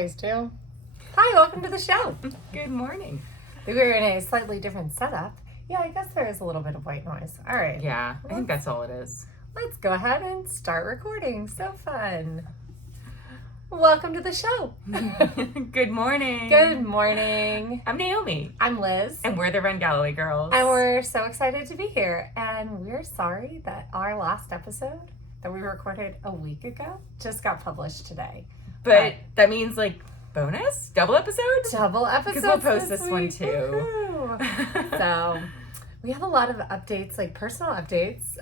Too. Hi, welcome to the show. Good morning. We're in a slightly different setup. Yeah, I guess there is a little bit of white noise. All right. Yeah, I think that's all it is. Let's go ahead and start recording. So fun. Welcome to the show. Good morning. Good morning. I'm Naomi. I'm Liz. And we're the Ren Galloway girls. And we're so excited to be here. And we're sorry that our last episode that we recorded a week ago just got published today. But that means like bonus? Double episode? Double episode. Because we'll post this one too. So we have a lot of updates, like personal updates.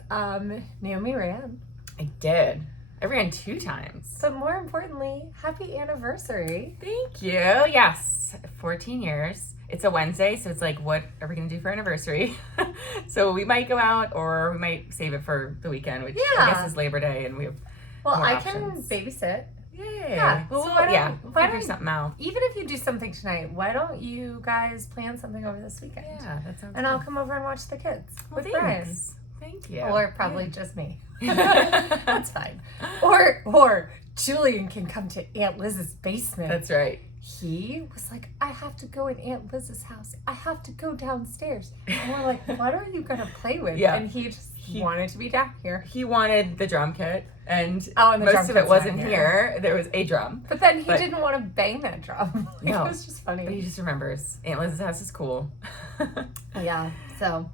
Naomi ran. I did. I ran 2 times. But more importantly, happy anniversary. Thank you. Yes. 14 years. It's a Wednesday, so it's like, what are we going to do for anniversary? So we might go out or we might save it for the weekend, which I guess is Labor Day, and we have more I options. Can babysit. Yeah. Well, so figure something out. Even if you do something tonight, why don't you guys plan something over this weekend? Yeah, that sounds And good. I'll come over and watch the kids with Brian. Thank you. Or probably just me. That's fine. Or Julian can come to Aunt Liz's basement. That's right. He was like, I have to go in Aunt Liz's house. I have to go downstairs. And we're like, what are you going to play with? Yeah. And he wanted to be down here. He wanted the drum kit, and the most of it wasn't here. There was a drum. But then he didn't want to bang that drum. No. It was just funny. But he just remembers Aunt Liz's house is cool. Yeah. So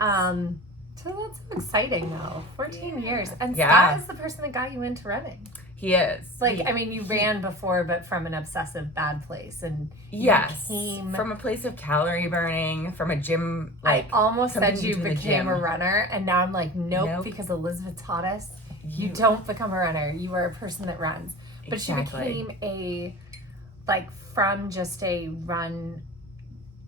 that's so exciting though. 14 years. And Yeah. Scott is the person that got you into running. He is. You ran before, but from an obsessive bad place. And yes, became, from a place of calorie burning, from a gym. I almost said you became a gym. runner, and now I'm like, nope. Because Elizabeth taught us, you don't become a runner. You are a person that runs. But Exactly. she became from just a run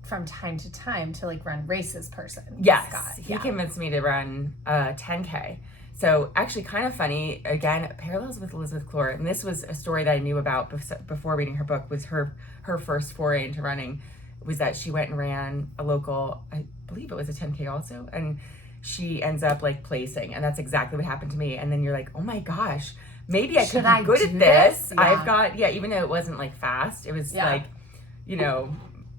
from time to time to run races person. Yes, Scott. he convinced me to run 10K. So actually kind of funny, again, parallels with Elizabeth Clore. And this was a story that I knew about before reading her book, was her first foray into running, was that she went and ran a local, I believe it was a 10K also, and she ends up placing. And that's exactly what happened to me. And then you're like, oh my gosh, maybe I could be good at this. Yeah. I've got, even though it wasn't fast, it was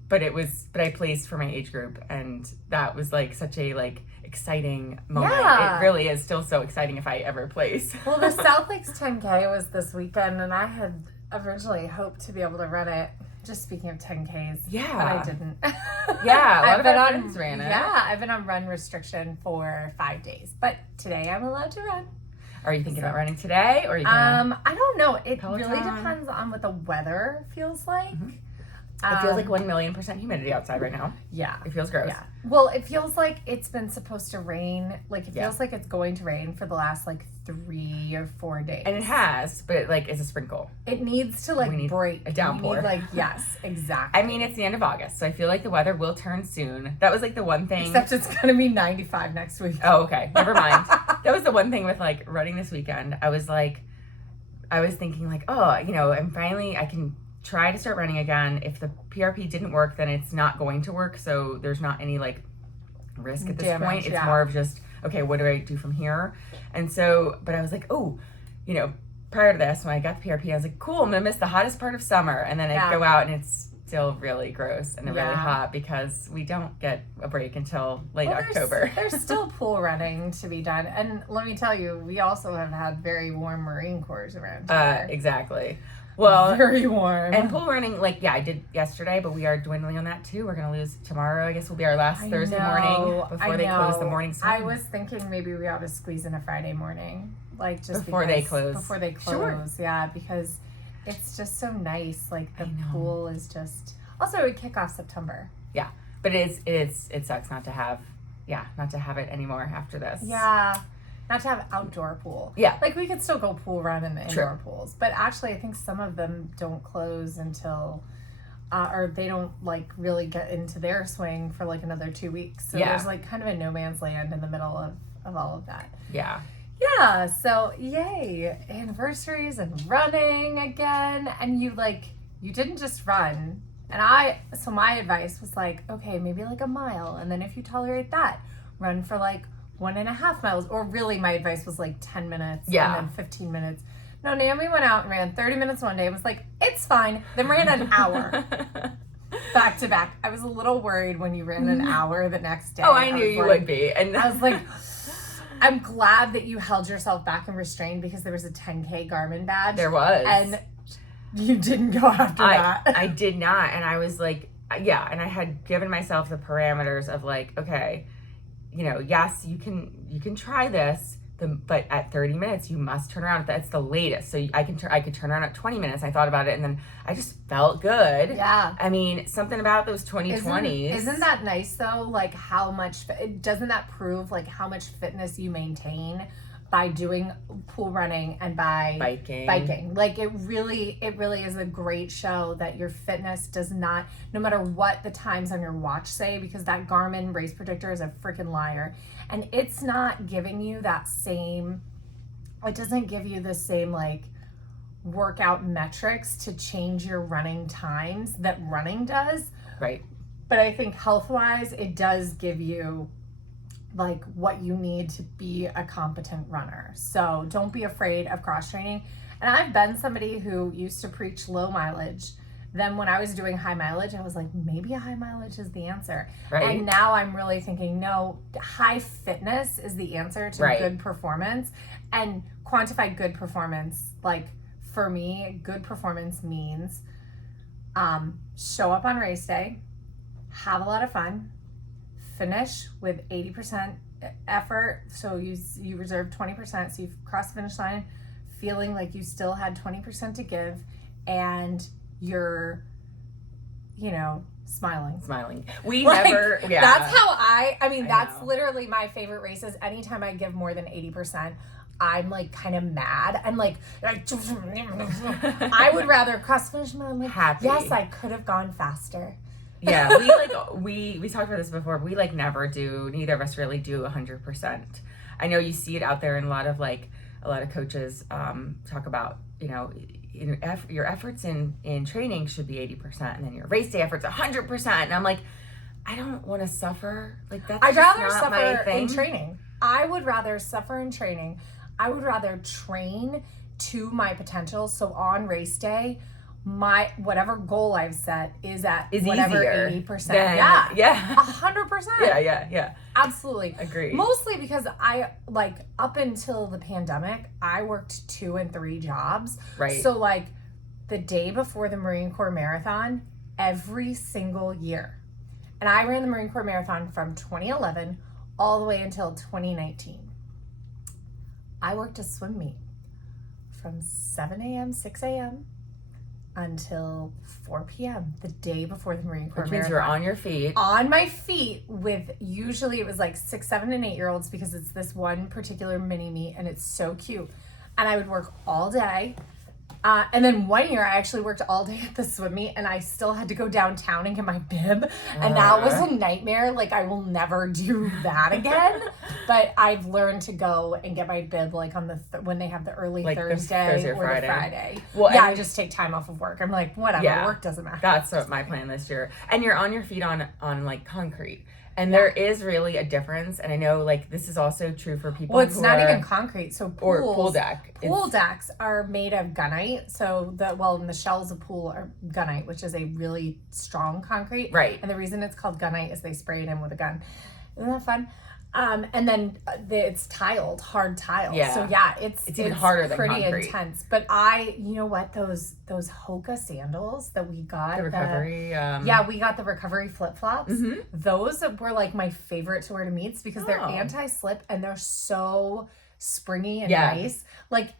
but I placed for my age group, and that was such a exciting moment. Yeah. It really is still so exciting if I ever place. Well, the South Lakes 10K was this weekend, and I had originally hoped to be able to run it. Just speaking of 10Ks, Yeah. but I didn't. Yeah, a lot of our friends ran it. Yeah, I've been on run restriction for 5 days, but today I'm allowed to run. Are you thinking about running today, or are you gonna I don't know. It Peloton? really depends on what the weather feels like. Mm-hmm. It feels 1,000,000% humidity outside right now. Yeah. It feels gross. Yeah. Well, it feels like it's been supposed to rain. It feels like it's going to rain for the last 3 or 4 days. And it has, but it's a sprinkle. It needs to break. A downpour. Yes, exactly. I mean, it's the end of August, so I feel like the weather will turn soon. That was the one thing. Except it's going to be 95 next week. Oh, okay. Never mind. That was the one thing with running this weekend. I was thinking and finally I can try to start running again. If the PRP didn't work, then it's not going to work. So there's not any risk at this point. It's more of just, okay, what do I do from here? And so, but I was prior to this, when I got the PRP, I was like, cool, I'm going to miss the hottest part of summer. And then I go out and it's still really gross and really hot because we don't get a break until late October. There's still pool running to be done. And let me tell you, we also have had very warm Marine Corps around here. Exactly. Well, very warm. And pool running, I did yesterday, but we are dwindling on that too. We're going to lose tomorrow. I guess will be our last Thursday morning before they close the morning swim. I was thinking maybe we ought to squeeze in a Friday morning. Before they close. Before they close, sure. Yeah, because it's just so nice. The pool is just... Also, it would kick off September. Yeah, but it sucks not to have it anymore after this. Yeah. Not to have outdoor pool. Yeah. We could still go pool run in the indoor pools. But actually, I think some of them don't close until, or they don't really get into their swing for another 2 weeks. So there's kind of a no man's land in the middle of all of that. Yeah. Yeah. So yay. Anniversaries and running again. And you didn't just run. And so my advice was okay, maybe a mile. And then if you tolerate that, run for 1.5 miles, or really my advice was 10 minutes and then 15 minutes. No, Naomi went out and ran 30 minutes one day and was like, it's fine. Then ran an hour. Back to back. I was a little worried when you ran an hour the next day. Oh, I knew you would be. And I was like, I'm glad that you held yourself back and restrained because there was a 10K Garmin badge. There was. And you didn't go after that. I did not. And I was like, yeah. And I had given myself the parameters of like, okay, yes, you can try this. But at 30 minutes, you must turn around. That's the latest. So I could turn around at 20 minutes. I thought about it, and then I just felt good. Yeah. I mean, something about those 2020s. Isn't that nice, though? Like, how much... Doesn't that prove, like, how much fitness you maintain by doing pool running and by biking? Like, it really is a great show that your fitness does not... No matter what the times on your watch say, because that Garmin Race Predictor is a freaking liar. And it's not giving you that same, it doesn't give you the same like workout metrics to change your running times that running does. Right. But I think health-wise, it does give you like what you need to be a competent runner. So don't be afraid of cross training. And I've been somebody who used to preach low mileage. Then when I was doing high mileage, I was like, maybe a high mileage is the answer. Right. And now I'm really thinking, no, high fitness is the answer to good performance. And quantify good performance. Like for me, good performance means show up on race day, have a lot of fun, finish with 80% effort. So you reserve 20%. So you've crossed the finish line feeling like you still had 20% to give. And you're, smiling. We never, yeah. That's how I that's literally my favorite races. Anytime I give more than 80%, I'm like kind of mad. I'm like I would rather cross finish line. I'm like, happy. Yes, I could have gone faster. Yeah, we talked about this before. We neither of us really do 100%. I know you see it out there, and a lot of coaches talk about, your efforts in training should be 80%, and then your race day efforts 100%. And I'm like, I don't want to suffer. Like that's I'd rather not suffer my thing. in training. I would rather suffer in training. I would rather train to my potential. So on race day, my whatever goal I've set is whatever 80%. Yeah. 100%. Yeah. Absolutely. Agree. Mostly because I up until the pandemic, I worked 2 and 3 jobs. Right. So the day before the Marine Corps Marathon, every single year. And I ran the Marine Corps Marathon from 2011 all the way until 2019. I worked a swim meet from 7 a.m., 6 a.m. until 4 p.m. the day before the Marine Corps Marathon. Which means you're on your feet. On my feet with, usually it was 6, 7, and 8-year-olds because it's this one particular mini meet and it's so cute. And I would work all day. And then one year I actually worked all day at the swim meet and I still had to go downtown and get my bib. And that was a nightmare. I will never do that again. But I've learned to go and get my bib on when they have the early Thursday or Friday. Well, yeah, I just take time off of work. I'm like, whatever, work doesn't matter. That's what my plan this year. And you're on your feet on concrete. And there is really a difference. And I know this is also true for people it's not even concrete. So or pool deck. Pool decks are made of gunite. So the shells of pool are gunite, which is a really strong concrete. Right. And the reason it's called gunite is they spray it in with a gun. Isn't that fun? And then it's tiled, hard tile. Yeah. So it's even harder than pretty concrete. Intense. But those Hoka sandals that we got, the recovery. We got the recovery flip flops. Mm-hmm. Those were my favorite to wear to meets because they're anti-slip and they're so springy and nice.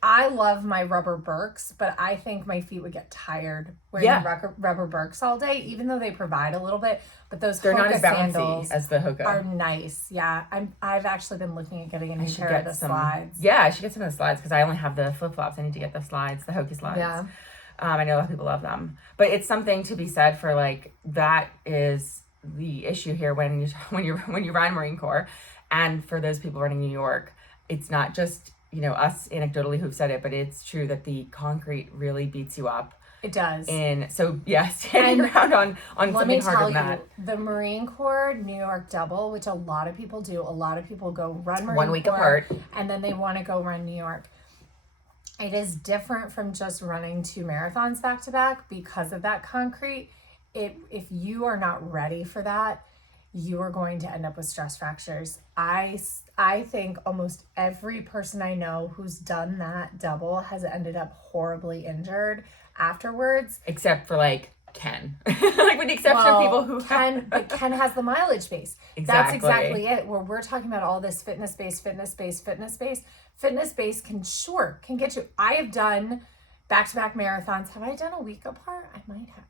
I love my rubber Birks, but I think my feet would get tired wearing rubber Birks all day, even though they provide a little bit. But they're not as bouncy sandals as the Hoka are nice. Yeah, I've actually been looking at getting a new pair of the slides. Yeah, I should get some of the slides because I only have the flip flops. I need to get the slides, the Hoka slides. Yeah. I know a lot of people love them, but it's something to be said for that is the issue here when you run Marine Corps, and for those people running New York. It's not just, us anecdotally who've said it, but it's true that the concrete really beats you up. It does. And so, standing around on something harder than that. The Marine Corps New York Double, which a lot of people do, a lot of people go run Marine Corps 1 week apart. And then they want to go run New York. It is different from just running 2 marathons back to back because of that concrete. If you are not ready for that, you are going to end up with stress fractures. I think almost every person I know who's done that double has ended up horribly injured afterwards. Except for like Ken. Like with the exception of people who But Ken has the mileage base. Exactly. That's exactly it. Where we're talking about all this fitness base can get you. I have done back-to-back marathons. Have I done a week apart? I might have.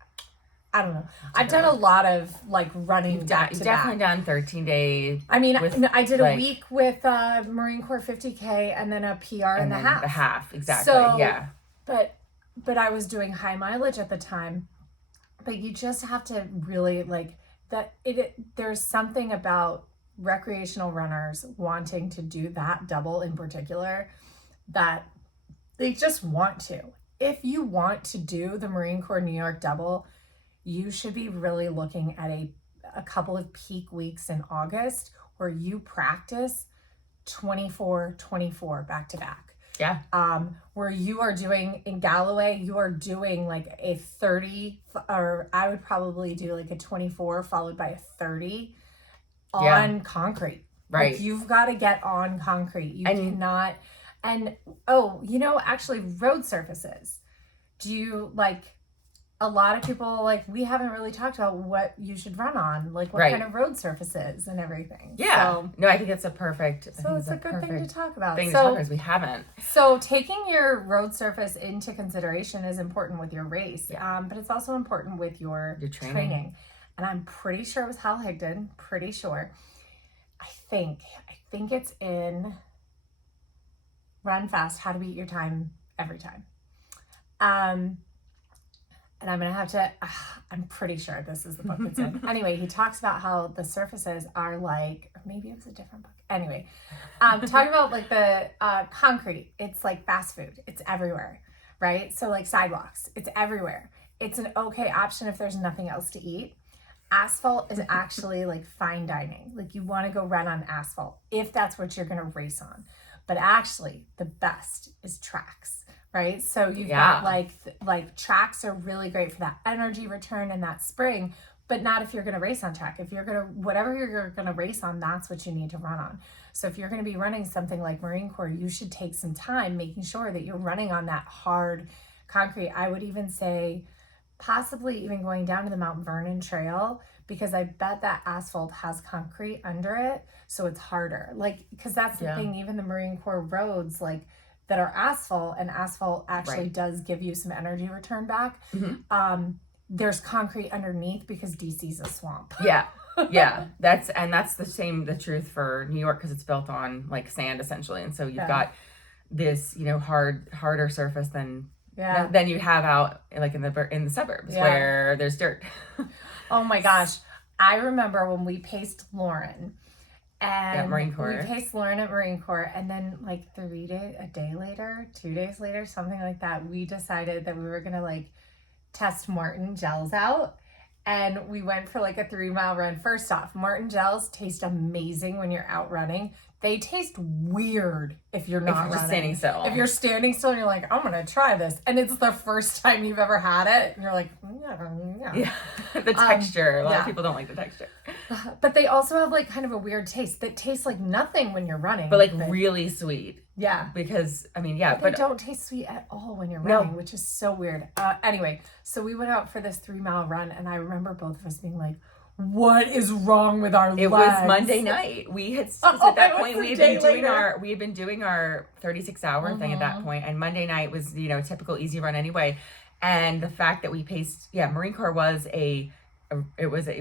I don't know. I've done a lot of like running back to back. You've definitely done 13 days. I mean, I did a week with Marine Corps 50K and then a PR and the half. The half, exactly. So, yeah. But I was doing high mileage at the time. But you just have to really like that. There's something about recreational runners wanting to do that double in particular that they just want to. If you want to do the Marine Corps New York double, you should be really looking at a couple of peak weeks in August where you practice 24 back to back. Yeah. Where you are doing in Galloway, you are doing like a 30, or I would probably do like a 24 followed by a 30 on concrete. Right. Like you've got to get on concrete. You cannot. And actually road surfaces. Do you like, a lot of people, like, we haven't really talked about what you should run on, like what kind of road surfaces and everything. Yeah. So, no, I think it's a perfect. So it's a good thing to talk about. Because we haven't. So taking your road surface into consideration is important with your race, but it's also important with your training. And I'm pretty sure it was Hal Higdon. Pretty sure. I think it's in Run Fast: How to Beat Your Time Every Time. And I'm going to have to, I'm pretty sure this is the book it's in. Anyway, he talks about how the surfaces are like, or maybe it was a different book. Anyway, talking about like the concrete, it's like fast food. It's everywhere, right? So like sidewalks, it's everywhere. It's an okay option if there's nothing else to eat. Asphalt is actually like fine dining. Like you want to go run on asphalt if that's what you're going to race on. But actually the best is tracks. Right? So you've got like tracks are really great for that energy return and that spring, but not if you're going to race on track. If you're going to, whatever you're going to race on, that's what you need to run on. So if you're going to be running something like Marine Corps, you should take some time making sure that you're running on that hard concrete. I would even say possibly even going down to the Mount Vernon Trail, because I bet that asphalt has concrete under it. So it's harder. Like, because that's the thing, even the Marine Corps roads, like, that are asphalt, and asphalt actually does give you some energy return back. Mm-hmm. There's concrete underneath because DC's a swamp. Yeah. That's the truth for New York, because it's built on like sand essentially. And so you've got this, harder surface than you have out like in the suburbs where there's dirt. Oh my gosh. I remember when we paced Lauren. And Marine Corps. We paced Lauren at Marine Corps, and then like 2 days later, something like that, we decided that we were gonna like test Martin gels out, and we went for like a 3-mile run. First off, Martin gels taste amazing when you're out running. They taste weird if you're not running. Standing still. If you're standing still and you're like, I'm gonna try this, and it's the first time you've ever had it, and you're like, yeah. The texture. A lot of people don't like the texture. But they also have like kind of a weird taste that tastes like nothing when you're running. But like really sweet. Yeah. Because, I mean, but they don't taste sweet at all when you're running, which is so weird. Anyway, so we went out for this 3-mile run, and I remember both of us being like, what is wrong with our legs? It was Monday night. We had, at that point, we had been doing our 36-hour thing at that point, and Monday night was, typical easy run anyway. And the fact that we paced, Marine Corps was a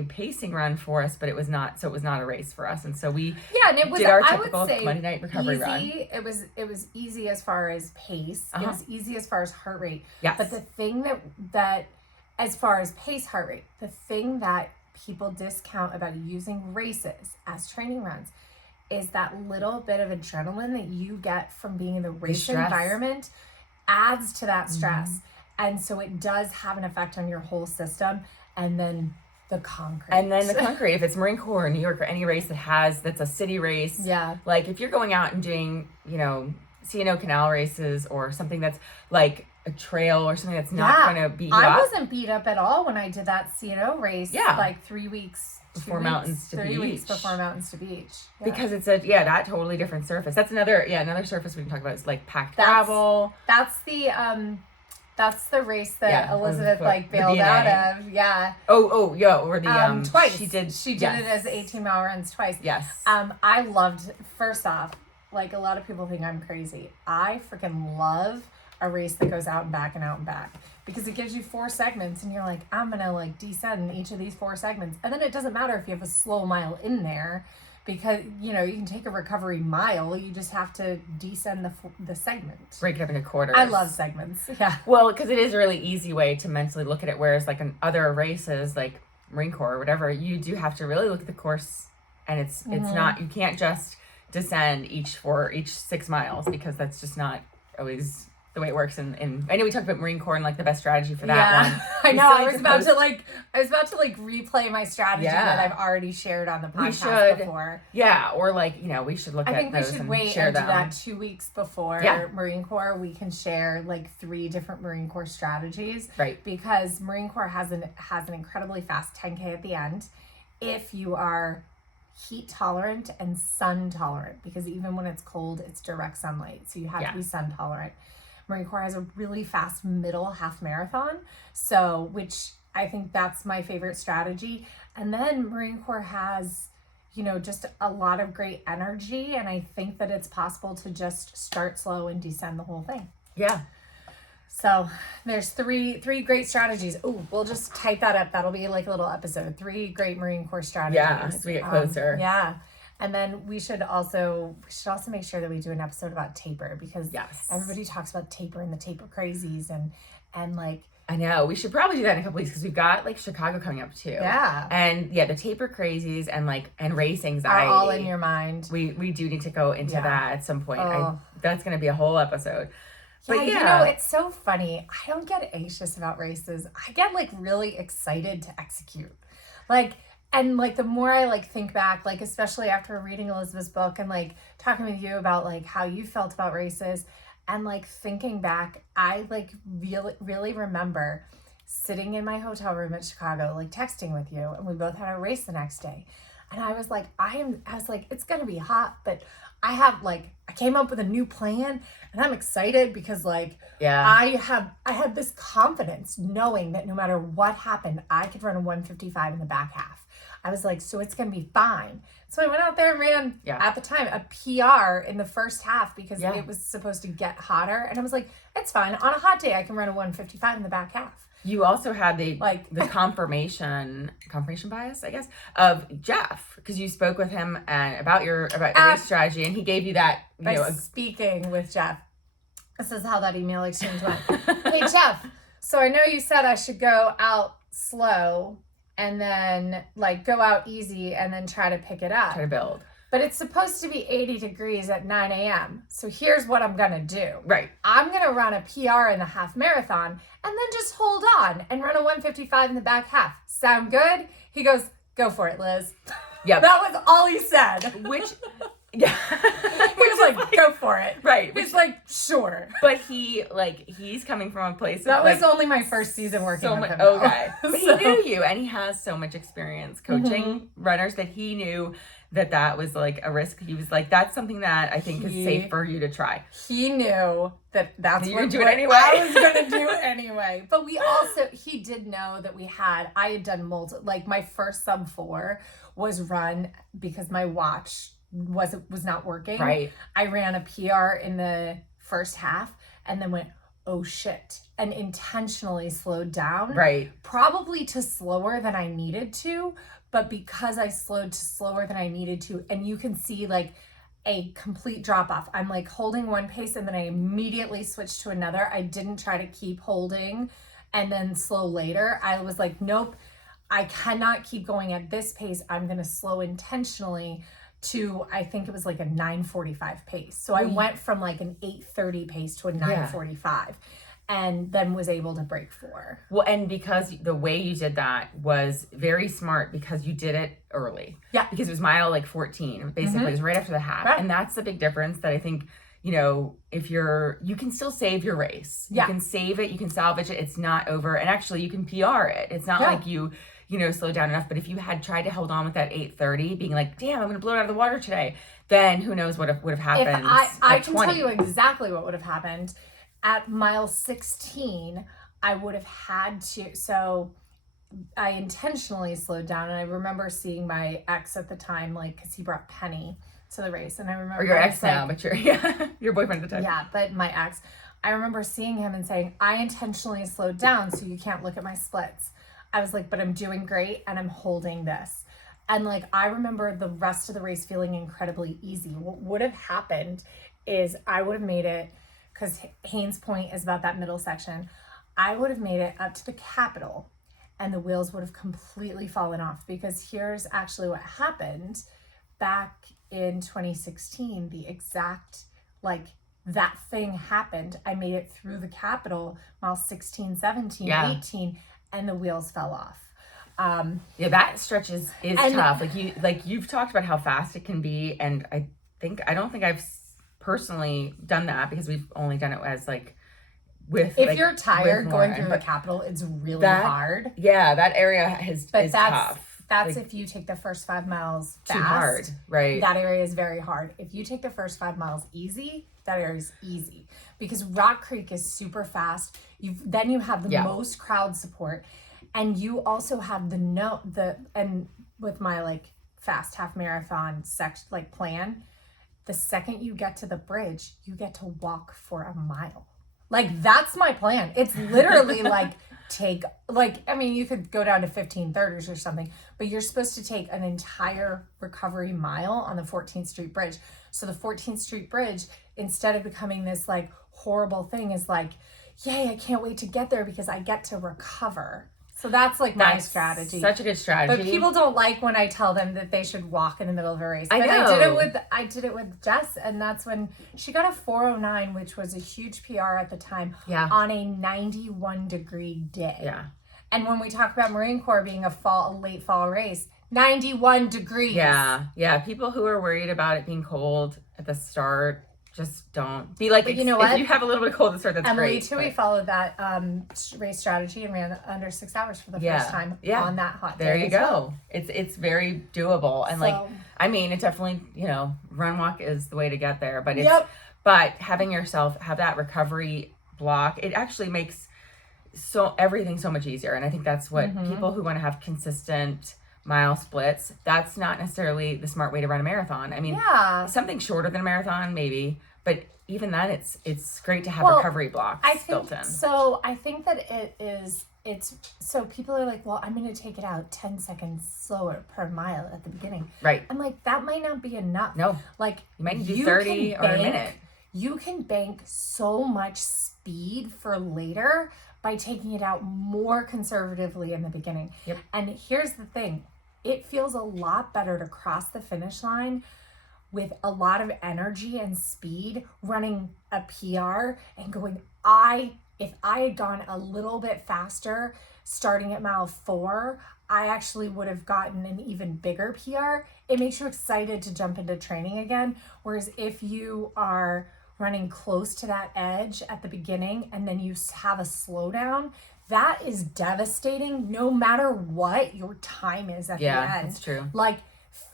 pacing run for us, but it was not a race for us. And so we did our typical Monday night recovery run. It was easy as far as pace. It was easy as far as heart rate. Yes. But the thing that as far as pace, heart rate, the thing that people discount about using races as training runs is that little bit of adrenaline that you get from being in the race environment adds to that stress. Mm-hmm. And so it does have an effect on your whole system. And then the concrete. If it's Marine Corps or New York or any race that's a city race. Yeah. Like if you're going out and doing, C&O Canal races or something that's like a trail or something that's not going to beat you up. I wasn't beat up at all when I did that C&O race. Yeah. Like 3 weeks. Before Mountains to Beach. 3 weeks before Mountains to Beach. Yeah. Because it's that totally different surface. That's another surface we can talk about is like packed gravel. That's the race that Elizabeth like bailed out of. Yeah. Or the twice. She did it as 18-mile runs twice. Yes. I loved, first off, like a lot of people think I'm crazy. I freaking love a race that goes out and back and out and back, because it gives you 4 segments and you're like, I'm gonna like descend each of these 4 segments, and then it doesn't matter if you have a slow mile in there, because you can take a recovery mile, you just have to descend the segment, break it up into quarters. I love segments. Yeah, well, because it is a really easy way to mentally look at it, whereas like in other races like Marine Corps or whatever, you do have to really look at the course, and it's not, you can't just descend each 6 miles, because that's just not always the way it works. And I know we talked about Marine Corps and like the best strategy for that one. I know. I was about to replay my strategy that I've already shared on the podcast before. Yeah, or like we should look. I think we should wait and do that 2 weeks before Marine Corps. We can share like 3 different Marine Corps strategies, right? Because Marine Corps has an incredibly fast 10K at the end if you are heat tolerant and sun tolerant, because even when it's cold, it's direct sunlight, so you have to be sun tolerant. Marine Corps has a really fast middle half marathon, so which I think that's my favorite strategy. And then Marine Corps has, just a lot of great energy, and I think that it's possible to just start slow and descend the whole thing. Yeah. So there's 3 great strategies. Oh, we'll just type that up. That'll be like a little episode. 3 great Marine Corps strategies. Yeah, as we get closer. Yeah. And then we should also make sure that we do an episode about taper, because everybody talks about taper and the taper crazies and like, I know we should probably do that in a couple weeks, because we've got like Chicago coming up too. Yeah. And the taper crazies and race anxiety are all in your mind. We do need to go into that at some point. That's going to be a whole episode. But it's so funny. I don't get anxious about races. I get like really excited to execute. And the more I think back, especially after reading Elizabeth's book and talking with you about how you felt about races, and thinking back, I really remember sitting in my hotel room at Chicago, texting with you, and we both had a race the next day. And I was like, it's gonna be hot, but I came up with a new plan, and I'm excited because I had this confidence knowing that no matter what happened, I could run a 155 in the back half. I was like, so it's going to be fine. So I went out there and ran, at the time, a PR in the first half, because it was supposed to get hotter. And I was like, it's fine. On a hot day, I can run a 155 in the back half. You also had the confirmation bias, I guess, of Jeff, because you spoke with him about your race strategy, and he gave you that. Speaking with Jeff, this is how that email exchange went. Hey Jeff, so I know you said I should go out slow and then go out easy and then try to pick it up. Try to build. But it's supposed to be 80 degrees at 9 a.m. So here's what I'm going to do. Right. I'm going to run a PR in the half marathon and then just hold on and run a 155 in the back half. Sound good? He goes, go for it, Liz. Yeah. That was all he said. Yeah. He was like, go for it. Right. He's like, sure. But he's coming from a place that was only my first season working with him. Okay. But he knew you, and he has so much experience coaching runners that he knew that was a risk. He was like, that's something that I think is safe for you to try. He knew that's what I was going to do anyway. But he did know that I had done my first sub 4 was run because my watch was not working. Right. I ran a PR in the first half and then went, oh shit, and intentionally slowed down. Right. Probably to slower than I needed to, but because I slowed to slower than I needed to, and you can see a complete drop off. I'm holding one pace and then I immediately switched to another. I didn't try to keep holding and then slow later. I was like, nope, I cannot keep going at this pace. I'm going to slow intentionally to, I think it was a 9:45 pace. So I went from an 8:30 pace to a 9:45 and then was able to break 4. Well, and because the way you did that was very smart, because you did it early. Yeah. Because it was mile 14, basically. It was right after the half. Right. And that's the big difference that I think, you know, if you can still save your race. You can save it, you can salvage it. It's not over. And actually you can PR it. It's not like you know, slow down enough. But if you had tried to hold on with that 8:30, being like, damn, I'm going to blow it out of the water today, then who knows what would have happened. I can tell you exactly what would have happened. At mile 16, I would have had to, so I intentionally slowed down. And I remember seeing my ex at the time, like, because he brought Penny to the race. And I remember. Or your ex now, but your boyfriend at the time. Yeah, but my ex. I remember seeing him and saying, I intentionally slowed down so you can't look at my splits. I was like, but I'm doing great and I'm holding this. And like, I remember the rest of the race feeling incredibly easy. What would have happened is I would have made it, because Haynes Point is about that middle section. I would have made it up to the Capitol and the wheels would have completely fallen off, because here's actually what happened back in 2016. The exact, like, that thing happened. I made it through the Capitol, mile 16, 17, 18, and the wheels fell off. That stretch is tough. Like you've talked about how fast it can be, and I don't think I've personally done that, because we've only done it as like with. If you're tired going through the Capitol, it's really hard. Yeah, that area is tough. That's like, if you take the first 5 miles fast, too hard, right? That area is very hard. If you take the first 5 miles easy, that area is easy, because Rock Creek is super fast. Then you have the most crowd support, and you also have and with my like fast half marathon plan, the second you get to the bridge, you get to walk for a mile. Like, that's my plan. It's literally like you could go down to 15:30s or something, but you're supposed to take an entire recovery mile on the 14th Street Bridge. So the 14th Street Bridge, instead of becoming this like horrible thing, is like, yay, I can't wait to get there because I get to recover. So that's like my strategy. Such a good strategy. But people don't like when I tell them that they should walk in the middle of a race. I know. I did it with Jess, and that's when she got a 4:09, which was a huge PR at the time. Yeah. On a 91-degree day. Yeah. And when we talk about Marine Corps being a late fall race, 91 degrees. Yeah. Yeah. People who are worried about it being cold at the start, just don't be like, but you know what? If you have a little bit of cold at the start, that's Emily great. Tui followed that race strategy and ran under 6 hours for the first time on that hot day. There you go. It's very doable. And it definitely, run walk is the way to get there, but but having yourself have that recovery block, it actually makes everything so much easier. And I think that's what people who want to have consistent mile splits, that's not necessarily the smart way to run a marathon. I mean, something shorter than a marathon maybe, but even then it's great to have recovery blocks built in. So I think that it's so people are like, well, I'm going to take it out 10 seconds slower per mile at the beginning. Right. I'm like, that might not be enough. No. Like, you might do 30 or a minute. You can bank so much speed for later by taking it out more conservatively in the beginning. Yep. And here's the thing. It feels a lot better to cross the finish line with a lot of energy and speed, running a PR and going, if I had gone a little bit faster starting at mile 4, I actually would have gotten an even bigger PR. It makes you excited to jump into training again. Whereas if you are running close to that edge at the beginning and then you have a slowdown, that is devastating no matter what your time is at the end. Yeah, that's true. Like,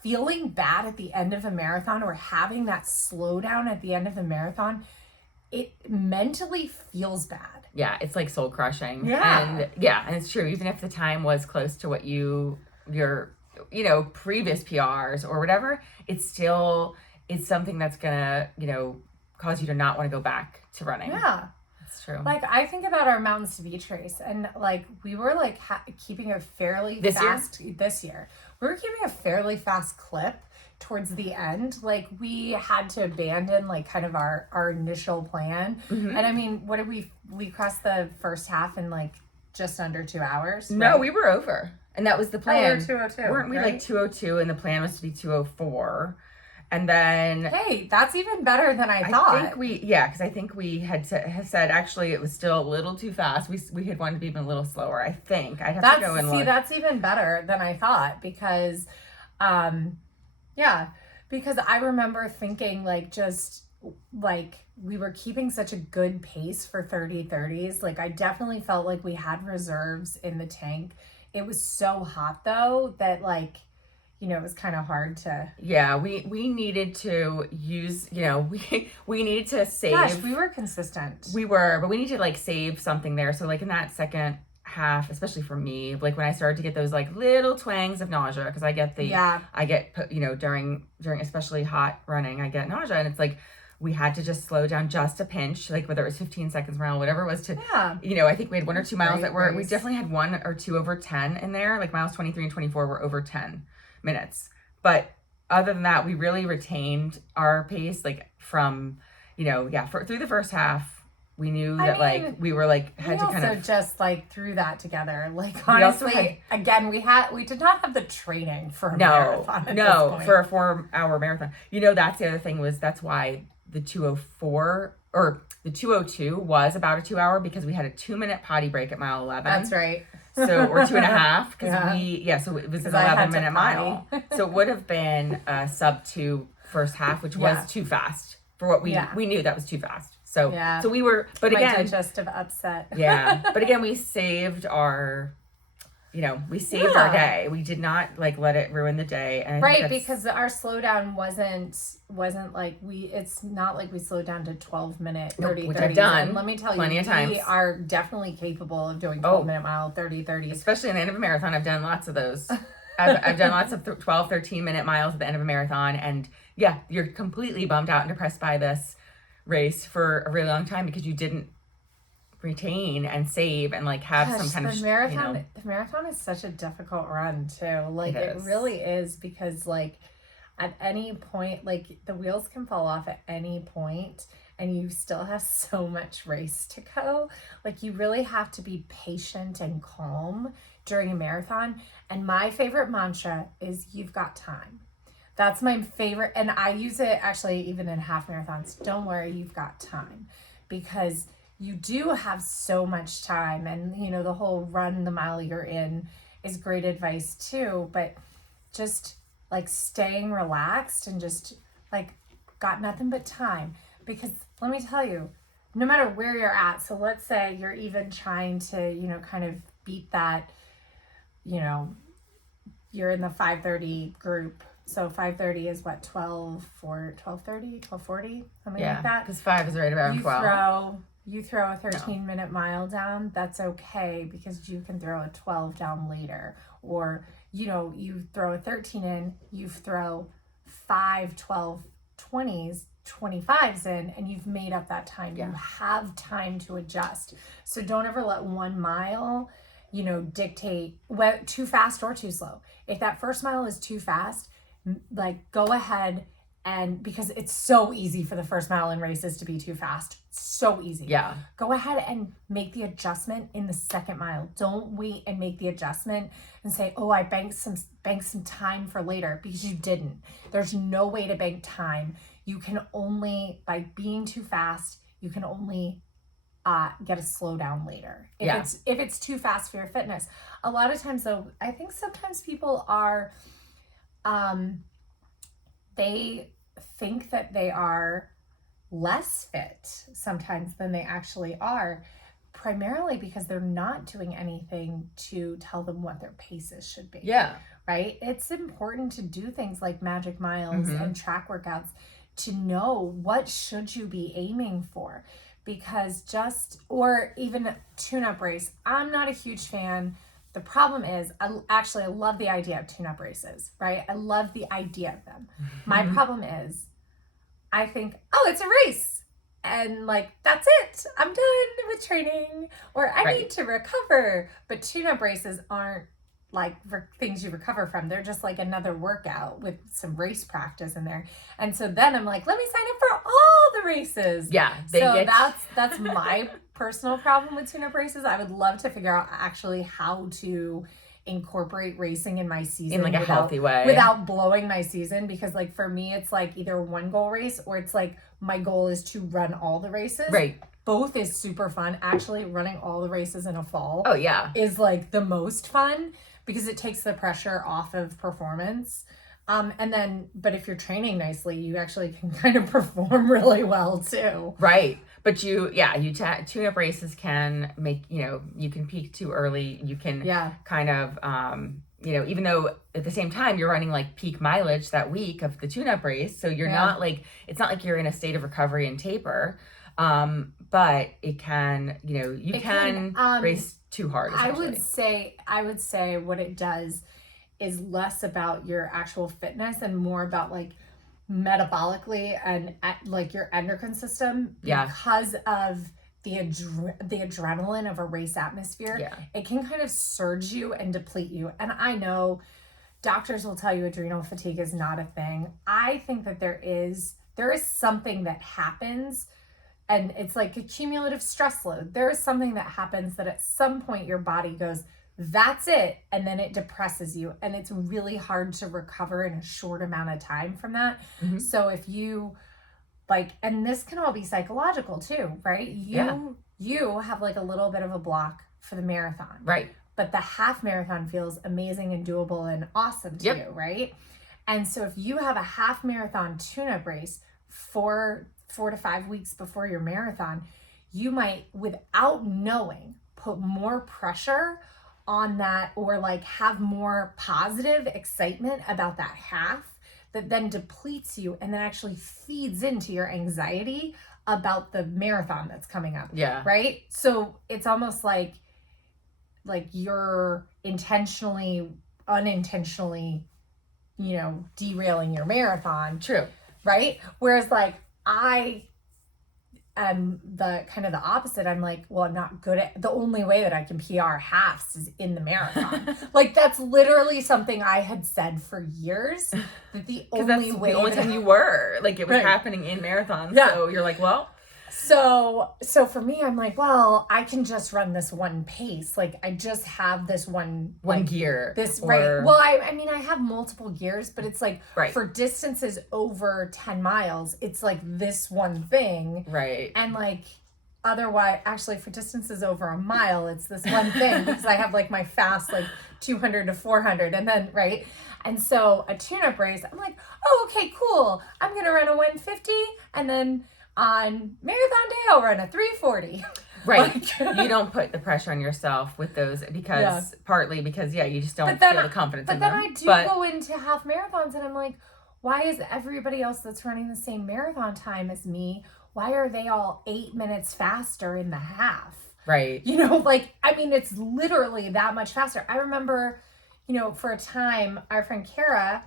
feeling bad at the end of a marathon or having that slowdown at the end of the marathon, it mentally feels bad. Yeah, it's like soul crushing. Yeah. And it's true. Even if the time was close to what your previous PRs or whatever, it's something that's gonna, cause you to not want to go back to running. Yeah. True. Like, I think about our Mountains to Beach race, and like we were like keeping a fairly this year we were keeping a fairly fast clip towards the end. Like, we had to abandon like kind of our initial plan. And I mean, what did we crossed the first half in like just under 2 hours? No, we were over, and that was the plan. We were 2:02. Weren't we like 2:02, and the plan was to be 2:04? And then, hey, that's even better than I thought. Because I think we had said actually it was still a little too fast. We had wanted to be even a little slower. I think I'd have to go and look. That's even better than I thought, because, because I remember thinking like just like we were keeping such a good pace for 30-30s. Like I definitely felt like we had reserves in the tank. It was so hot though that like, you know, it was kind of hard to. Yeah, we needed to use, you know, we needed to save. Gosh, we were consistent. We were, but we need to like save something there. So like in that second half, especially for me, like when I started to get those like little twangs of nausea, because I get you know, during especially hot running, I get nausea, and it's like we had to just slow down just a pinch, like whether it was 15 seconds mile, whatever it was to, you know, I think we had 1 or 2 miles that were, we definitely had 1 or 2 over 10 in there, like miles 23 and 24 were over 10 minutes. But other than that, we really retained our pace, like from, you know, through the first half. We knew that like we were like had to kind of just like threw that together. Like honestly, again, we did not have the training for a marathon. For a 4-hour marathon. You know, that's the other thing that's why the 204 or the 202 was about a 2 hour, because we had a 2-minute potty break at mile 11. That's right. So or 2.5 because so it was an 11-minute mile. So it would have been a sub 2 first half, which was too fast for what we knew that was too fast. So so we were, but again, my digestive upset. But again, we saved our, you know, our day. We did not like let it ruin the day. And because our slowdown wasn't like it's not like we slowed down to 12-minute 30-30. Which I've done. And let me tell plenty you, of times. We are definitely capable of doing 12-minute mile 30-30. Especially in the end of a marathon. I've done lots of those. I've done lots of 12, 13-minute miles at the end of a marathon. And yeah, you're completely bummed out and depressed by this race for a really long time because you didn't retain and save and like have some kind of marathon. You know, the marathon is such a difficult run too. Like it really is, because like at any point, like the wheels can fall off at any point and you still have so much race to go. Like you really have to be patient and calm during a marathon. And my favorite mantra is you've got time. That's my favorite. And I use it actually even in half marathons. Don't worry, you've got time, because you do have so much time. And, you know, the whole run the mile you're in is great advice too. But just like staying relaxed and just like got nothing but time. Because let me tell you, no matter where you're at, so let's say you're even trying to, you know, kind of beat that, you know, you're in the 5:30 group. So 5:30 is what, 12:30, 12:40, something like that. Because 5 is right around 12. You throw a 13-minute mile down, that's okay, because you can throw a 12 down later. Or, you know, you throw a 13 in, you throw 5, 12, 20s, 25s in, and you've made up that time. You have time to adjust. So don't ever let 1 mile, you know, dictate too fast or too slow. If that first mile is too fast, like go ahead, and because it's so easy for the first mile in races to be too fast, so easy. Go ahead and make the adjustment in the second mile. Don't wait and make the adjustment and say, oh, I banked some time for later, because you didn't. There's no way to bank time. You can only, by being too fast, you can only get a slowdown later if it's too fast for your fitness. A lot of times though, I think sometimes people are they think that they are less fit sometimes than they actually are, primarily because they're not doing anything to tell them what their paces should be. Right? It's important to do things like magic miles and track workouts to know what should you be aiming for, because or even tune-up race. I'm not a huge fan. The problem is, I love the idea of tune-up races, right? I love the idea of them. My problem is, I think, oh, it's a race. And like, that's it. I'm done with training, or I need to recover. But tune-up races aren't like things you recover from. They're just like another workout with some race practice in there. And so then I'm like, let me sign up for all the races. That's my personal problem with tune-up races. I would love to figure out actually how to incorporate racing in my season in like a healthy way without blowing my season, because like for me it's like either one goal race, or it's like my goal is to run all the races. Both is super fun. Actually, running all the races in a fall is like the most fun, because it takes the pressure off of performance. But if you're training nicely, you actually can kind of perform really well too. Right. But tune-up races can make, you can peak too early. You can kind of, even though at the same time you're running like peak mileage that week of the tune-up race. So you're not like, it's not like you're in a state of recovery and taper. But it can, you can race too hard. I would say what it does is less about your actual fitness and more about like metabolically and like your endocrine system because of the adrenaline of a race atmosphere. It can kind of surge you and deplete you. And I know doctors will tell you adrenal fatigue is not a thing. I think that there is something that happens, and it's like a cumulative stress load. There is something that happens that at some point your body goes, that's it, and then it depresses you, and it's really hard to recover in a short amount of time from that. So if you and this can all be psychological too, right? You have like a little bit of a block for the marathon, right? But the half marathon feels amazing and doable and awesome to you, right? And so if you have a half marathon tune-up race 4 to 5 weeks before your marathon, you might, without knowing, put more pressure on that, or like have more positive excitement about that half that then depletes you and then actually feeds into your anxiety about the marathon that's coming up. Right? So it's almost like you're unintentionally, derailing your marathon. True. Right? Whereas like I am the kind of the opposite. I'm like, well, I'm not good at, the only way that I can PR halves is in the marathon. Like that's literally something I had said for years, that the only way, the only time you were like, it was happening in marathons. So you're like, well, so for me, I'm like, well, I can just run this one pace. Like I just have this one gear. Right. Well, I mean, I have multiple gears, but it's like for distances over 10 miles, it's like this one thing. Right. And like otherwise, actually for distances over a mile, it's this one thing because I have like my fast, like 200 to 400 and then, right. And so a tune-up race, I'm like, oh, okay, cool. I'm going to run a 150 and then on marathon day, I'll run a 340. Right. You don't put the pressure on yourself with those because partly because you just don't feel the confidence in them. But then I do go into half marathons and I'm like, why is everybody else that's running the same marathon time as me, why are they all 8 minutes faster in the half? Right. I mean, it's literally that much faster. I remember, for a time, our friend Kara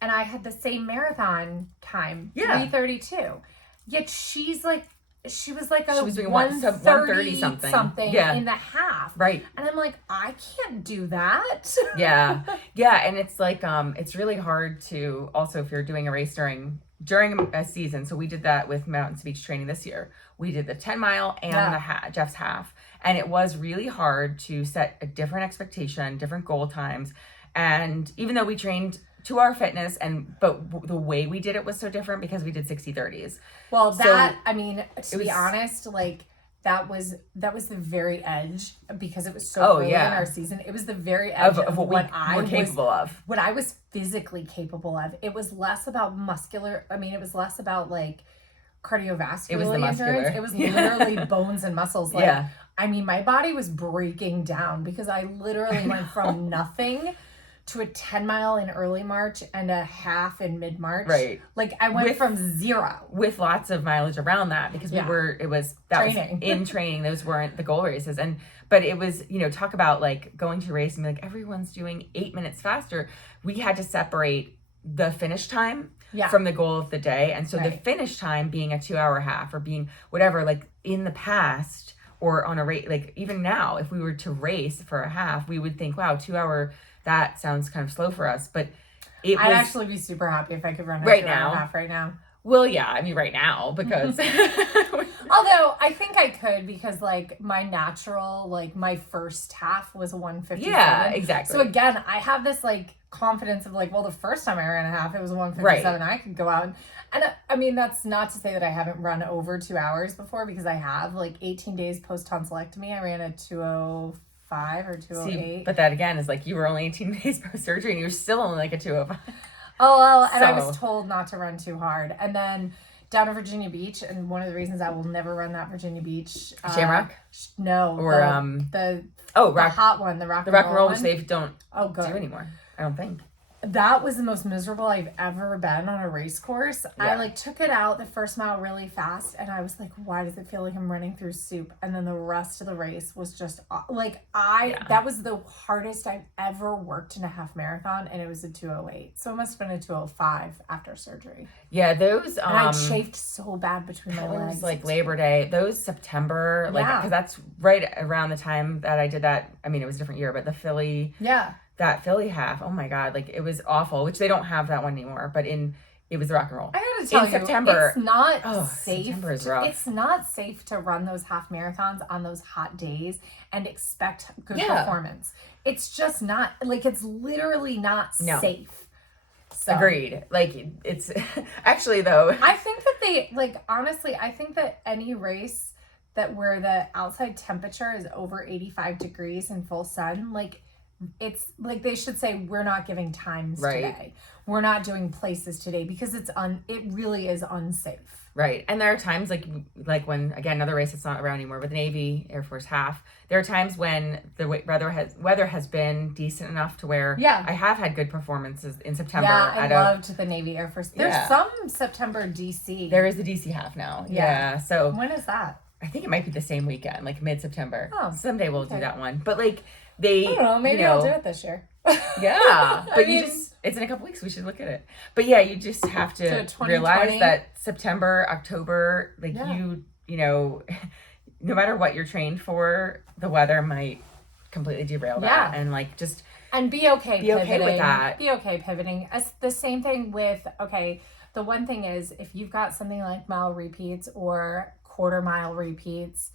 and I had the same marathon time, 3:32. Yet she was like doing 130 something in the half. Right. And I'm like, I can't do that. Yeah. And it's like, it's really hard to also, if you're doing a race during a season. So we did that with Mountain Speech Training this year. We did the 10 mile and the Jeff's half. And it was really hard to set a different expectation, different goal times. And even though we trained to our fitness, but the way we did it was so different because we did 60/30s. Well, to be honest, like that was the very edge because it was so early in our season. It was the very edge of what I was capable of. What I was physically capable of. It was less about it was less about like cardiovascular It was the endurance. muscular. It was literally bones and muscles. Like, I mean, my body was breaking down because I literally went from nothing to a 10 mile in early March and a half in mid-March. Right. Like I went from 0. With lots of mileage around that because that was in training. Those weren't the goal races. But it was, talk about like going to a race and be like, everyone's doing 8 minutes faster. We had to separate the finish time from the goal of the day. And so the finish time being a 2-hour half or being whatever, like in the past or on a race, like even now, if we were to race for a half, we would think, wow, 2-hour, that sounds kind of slow for us, but I'd actually be super happy if I could run a 2-hour half right now. Well, yeah, I mean right now because although I think I could because like my natural, like my first half was a 157. Yeah, exactly. So again, I have this like confidence of like, well, the first time I ran a half, it was a 157. Right. I could go out and I mean, that's not to say that I haven't run over 2 hours before because I have like 18 days post tonsillectomy. I ran a 205 or 208. But that again is like you were only 18 days post surgery and you're still only like a 205. Oh, well, and I was told not to run too hard. And then down to Virginia Beach, and one of the reasons I will never run that Virginia Beach. Shamrock? No. Or, the rock, hot one, the rock and roll, one. which they don't do anymore, I don't think. That was the most miserable I've ever been on a race course. Yeah. I took it out the first mile really fast, and I was like, why does it feel like I'm running through soup? And then the rest of the race was just that was the hardest I've ever worked in a half marathon, and it was a 2:08. So it must have been a 2:05 after surgery. Yeah, those and I chafed so bad between my legs. Like Labor Day, those September, because that's right around the time that I did that. I mean, it was a different year, but the Philly. Yeah. That Philly half, oh my God, it was awful, which they don't have that one anymore, but it was rock and roll. I gotta tell you, September, it's not safe. September is rough. It's not safe to run those half marathons on those hot days and expect good performance. It's just not, it's literally not safe. So. Agreed. It's, actually though. I think that honestly, I think that any race where the outside temperature is over 85 degrees in full sun, it's they should say we're not giving times today. We're not doing places today because it really is unsafe. Right. And there are times like when, again, another race that's not around anymore, with the Navy Air Force half, there are times when the weather has been decent enough to where I have had good performances in September. Yeah, I loved the Navy Air Force. There's some September DC. There is the DC half now. Yeah. So when is that? I think it might be the same weekend, mid-September. Oh, someday we'll do that one. But I don't know, maybe I'll do it this year. Yeah. But it's in a couple weeks, we should look at it. But yeah, you just have to realize that September, October, no matter what you're trained for, the weather might completely derail that. And and be okay pivoting. Okay with that. Be okay pivoting. The same thing with, the one thing is if you've got something like mile repeats or quarter mile repeats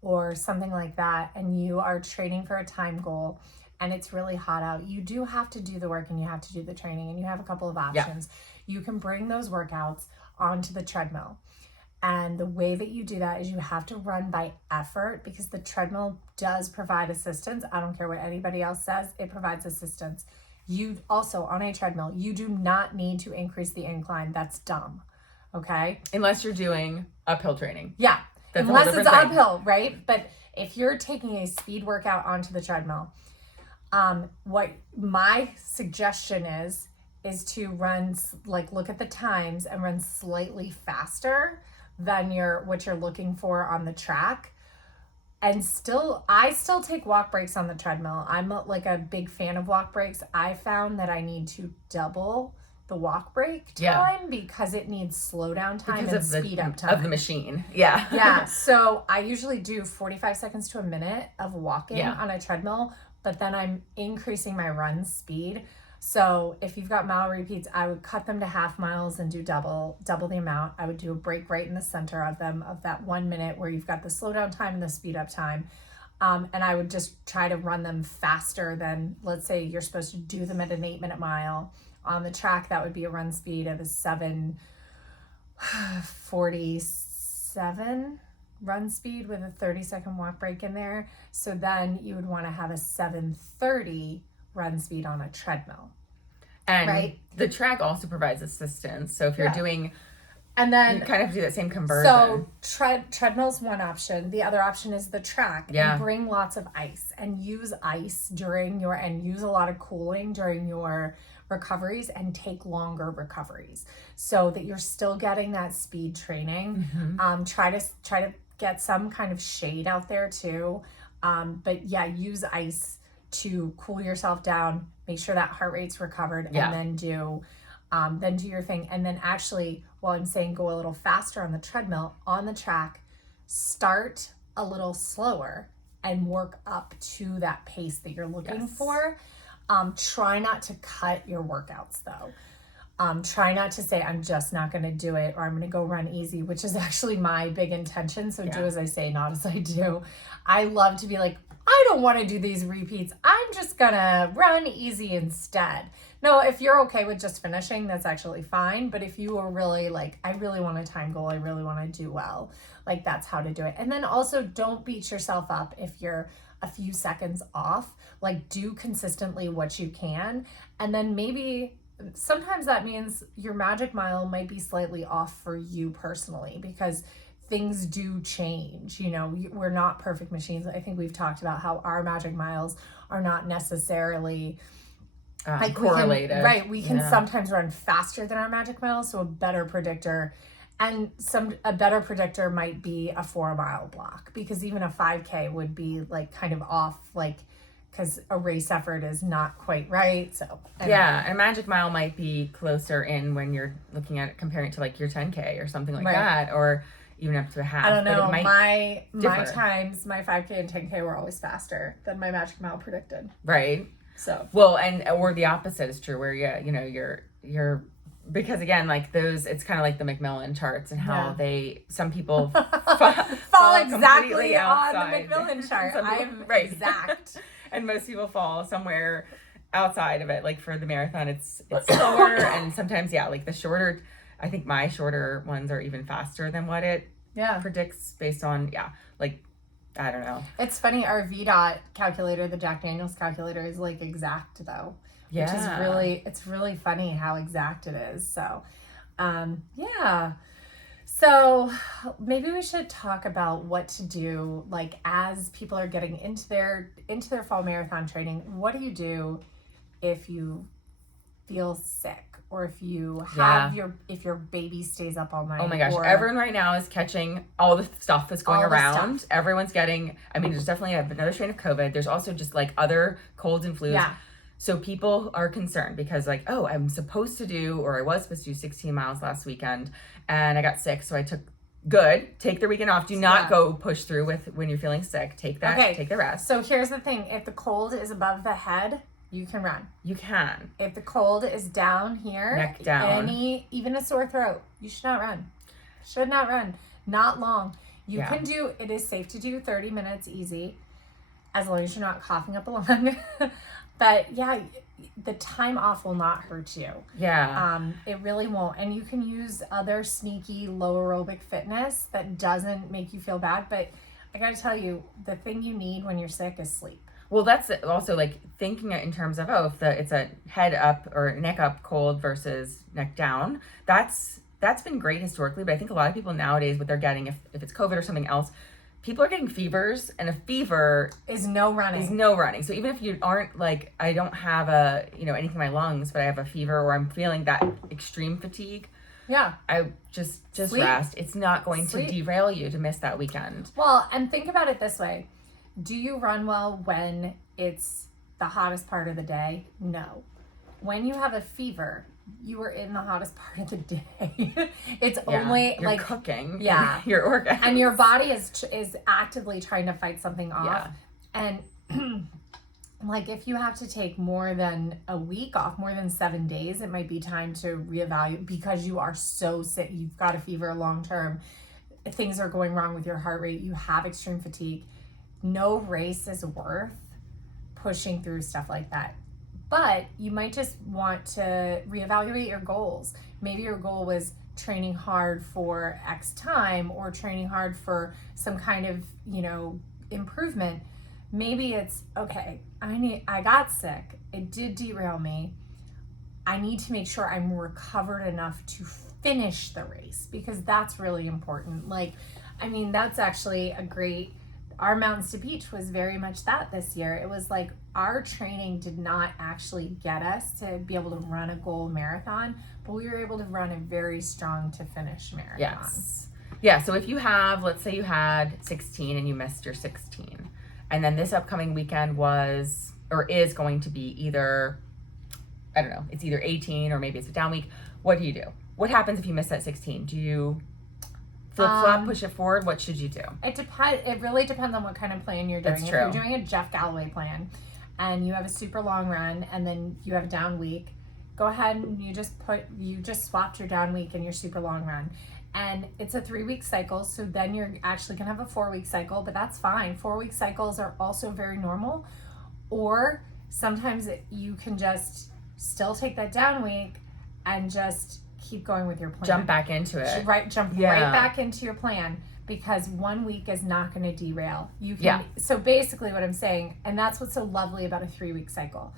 or something like that, and you are training for a time goal and it's really hot out, you do have to do the work and you have to do the training, and you have a couple of options. You can bring those workouts onto the treadmill. And the way that you do that is you have to run by effort, because the treadmill does provide assistance. I don't care what anybody else says, it provides assistance. You also, on a treadmill, you do not need to increase the incline. That's dumb. Okay? Unless you're doing uphill training. Yeah. Unless it's uphill, right? But if you're taking a speed workout onto the treadmill, what my suggestion is to run, look at the times and run slightly faster than what you're looking for on the track. And I still take walk breaks on the treadmill. I'm a big fan of walk breaks. I found that I need to double the walk break time because it needs slowdown time because and speed up time of the machine. Yeah. Yeah. So I usually do 45 seconds to a minute of walking on a treadmill, but then I'm increasing my run speed. So if you've got mile repeats, I would cut them to half miles and do double the amount. I would do a break right in the center of them, of that 1 minute where you've got the slowdown time and the speed up time. And I would just try to run them faster than, let's say you're supposed to do them at an 8-minute mile. On the track, that would be a run speed of a 7:47 run speed with a 30-second walk break in there. So then you would want to have a 7:30 run speed on a treadmill. And the track also provides assistance. So if you're doing, and then you kind of have to do that same conversion. So treadmill's one option. The other option is the track. Yeah. And bring lots of ice and use ice and use a lot of cooling during your recoveries, and take longer recoveries so that you're still getting that speed training. Mm-hmm. Try to get some kind of shade out there too. But use ice to cool yourself down, make sure that heart rate's recovered, and then do your thing. And then actually, while I'm saying go a little faster on the treadmill, on the track, start a little slower and work up to that pace that you're looking for. Try not to cut your workouts though. Try not to say, I'm just not going to do it, or I'm going to go run easy, which is actually my big intention. So do as I say, not as I do. I love to be like, I don't want to do these repeats. I'm just going to run easy instead. No, if you're okay with just finishing, that's actually fine. But if you are really I really want a time goal, I really want to do well, that's how to do it. And then also don't beat yourself up if you're a few seconds off. Do consistently what you can. And then maybe sometimes that means your magic mile might be slightly off for you personally, because things do change. You know, we're not perfect machines. I think we've talked about how our magic miles are not necessarily like correlated. We can sometimes run faster than our magic miles, so a better predictor. And a better predictor might be a 4 mile block, because even a 5K would be like kind of off, like, because a race effort is not quite right. So yeah, a magic mile might be closer in when you're looking at it, comparing it to like your 10K or something like that, or even up to a half. I don't know. My times, my 5K and 10K were always faster than my magic mile predicted. Right. So or the opposite is true, where you're because again, like those, it's kind of like the McMillan charts and how some people fall exactly on the McMillan chart. I'm exact. And most people fall somewhere outside of it. Like for the marathon, it's slower, and sometimes like the shorter. I think my shorter ones are even faster than what it predicts based on like, I don't know. It's funny. Our VDOT calculator, the Jack Daniels calculator, is like exact though. Which is it's really funny how exact it is. So, So maybe we should talk about what to do, like, as people are getting into their fall marathon training. What do you do if you feel sick, or if you have if your baby stays up all night? Oh my gosh, everyone right now is catching all the stuff that's going around. Everyone's getting, I mean, there's definitely another strain of COVID. There's also just like other colds and flus. Yeah. So people are concerned because like, oh, I was supposed to do 16 miles last weekend and I got sick. So I take the weekend off. Do not go push through with when you're feeling sick. Take the rest. So here's the thing. If the cold is above the head, you can run. You can. If the cold is down here, neck down, even a sore throat, you should not run. Should not run. Not long. You can do, it is safe to do 30 minutes easy, as long as you're not coughing up a lung. But the time off will not hurt you. Yeah. It really won't. And you can use other sneaky low aerobic fitness that doesn't make you feel bad. But I got to tell you, the thing you need when you're sick is sleep. Well, that's also like thinking in terms of, if it's a head up or neck up cold versus neck down, that's been great historically. But I think a lot of people nowadays, what they're getting, if it's COVID or something else, people are getting fevers, and a fever is no running. So even if you aren't like, I don't have anything in my lungs, but I have a fever or I'm feeling that extreme fatigue. Yeah. I just Sleep. Rest. It's not going to derail you to miss that weekend. Well, and think about it this way. Do you run well when it's the hottest part of the day? No. When you have a fever, you are in the hottest part of the day. It's only you're like cooking. Yeah. Your organs. And your body is actively trying to fight something off. Yeah. And like, if you have to take more than a week off, more than 7 days, it might be time to reevaluate, because you are so sick. You've got a fever long term. Things are going wrong with your heart rate. You have extreme fatigue. No race is worth pushing through stuff like that. But you might just want to reevaluate your goals. Maybe your goal was training hard for X time, or training hard for some kind of, improvement. Maybe it's, okay, I got sick. It did derail me. I need to make sure I'm recovered enough to finish the race, because that's really important. Like, I mean, that's actually our Mountains to Beach was very much that this year. It was like, our training did not actually get us to be able to run a goal marathon, but we were able to run a very strong to finish marathon. Yes. Yeah. So if you have, let's say you had 16 and you missed your 16, and then this upcoming weekend is going to be either, I don't know, it's either 18 or maybe it's a down week. What do you do? What happens if you miss that 16? Do you flip-flop, push it forward? What should you do? It really depends on what kind of plan you're doing. That's true. If you're doing a Jeff Galloway plan and you have a super long run and then you have a down week, go ahead and you just swapped your down week and your super long run. And it's a 3-week cycle, so then you're actually gonna have a 4-week cycle, but that's fine. 4-week cycles are also very normal. Or sometimes you can just still take that down week and just keep going with your plan. Jump back into it. Right back into your plan, because 1 week is not going to derail. So basically what I'm saying, and that's what's so lovely about a 3-week cycle.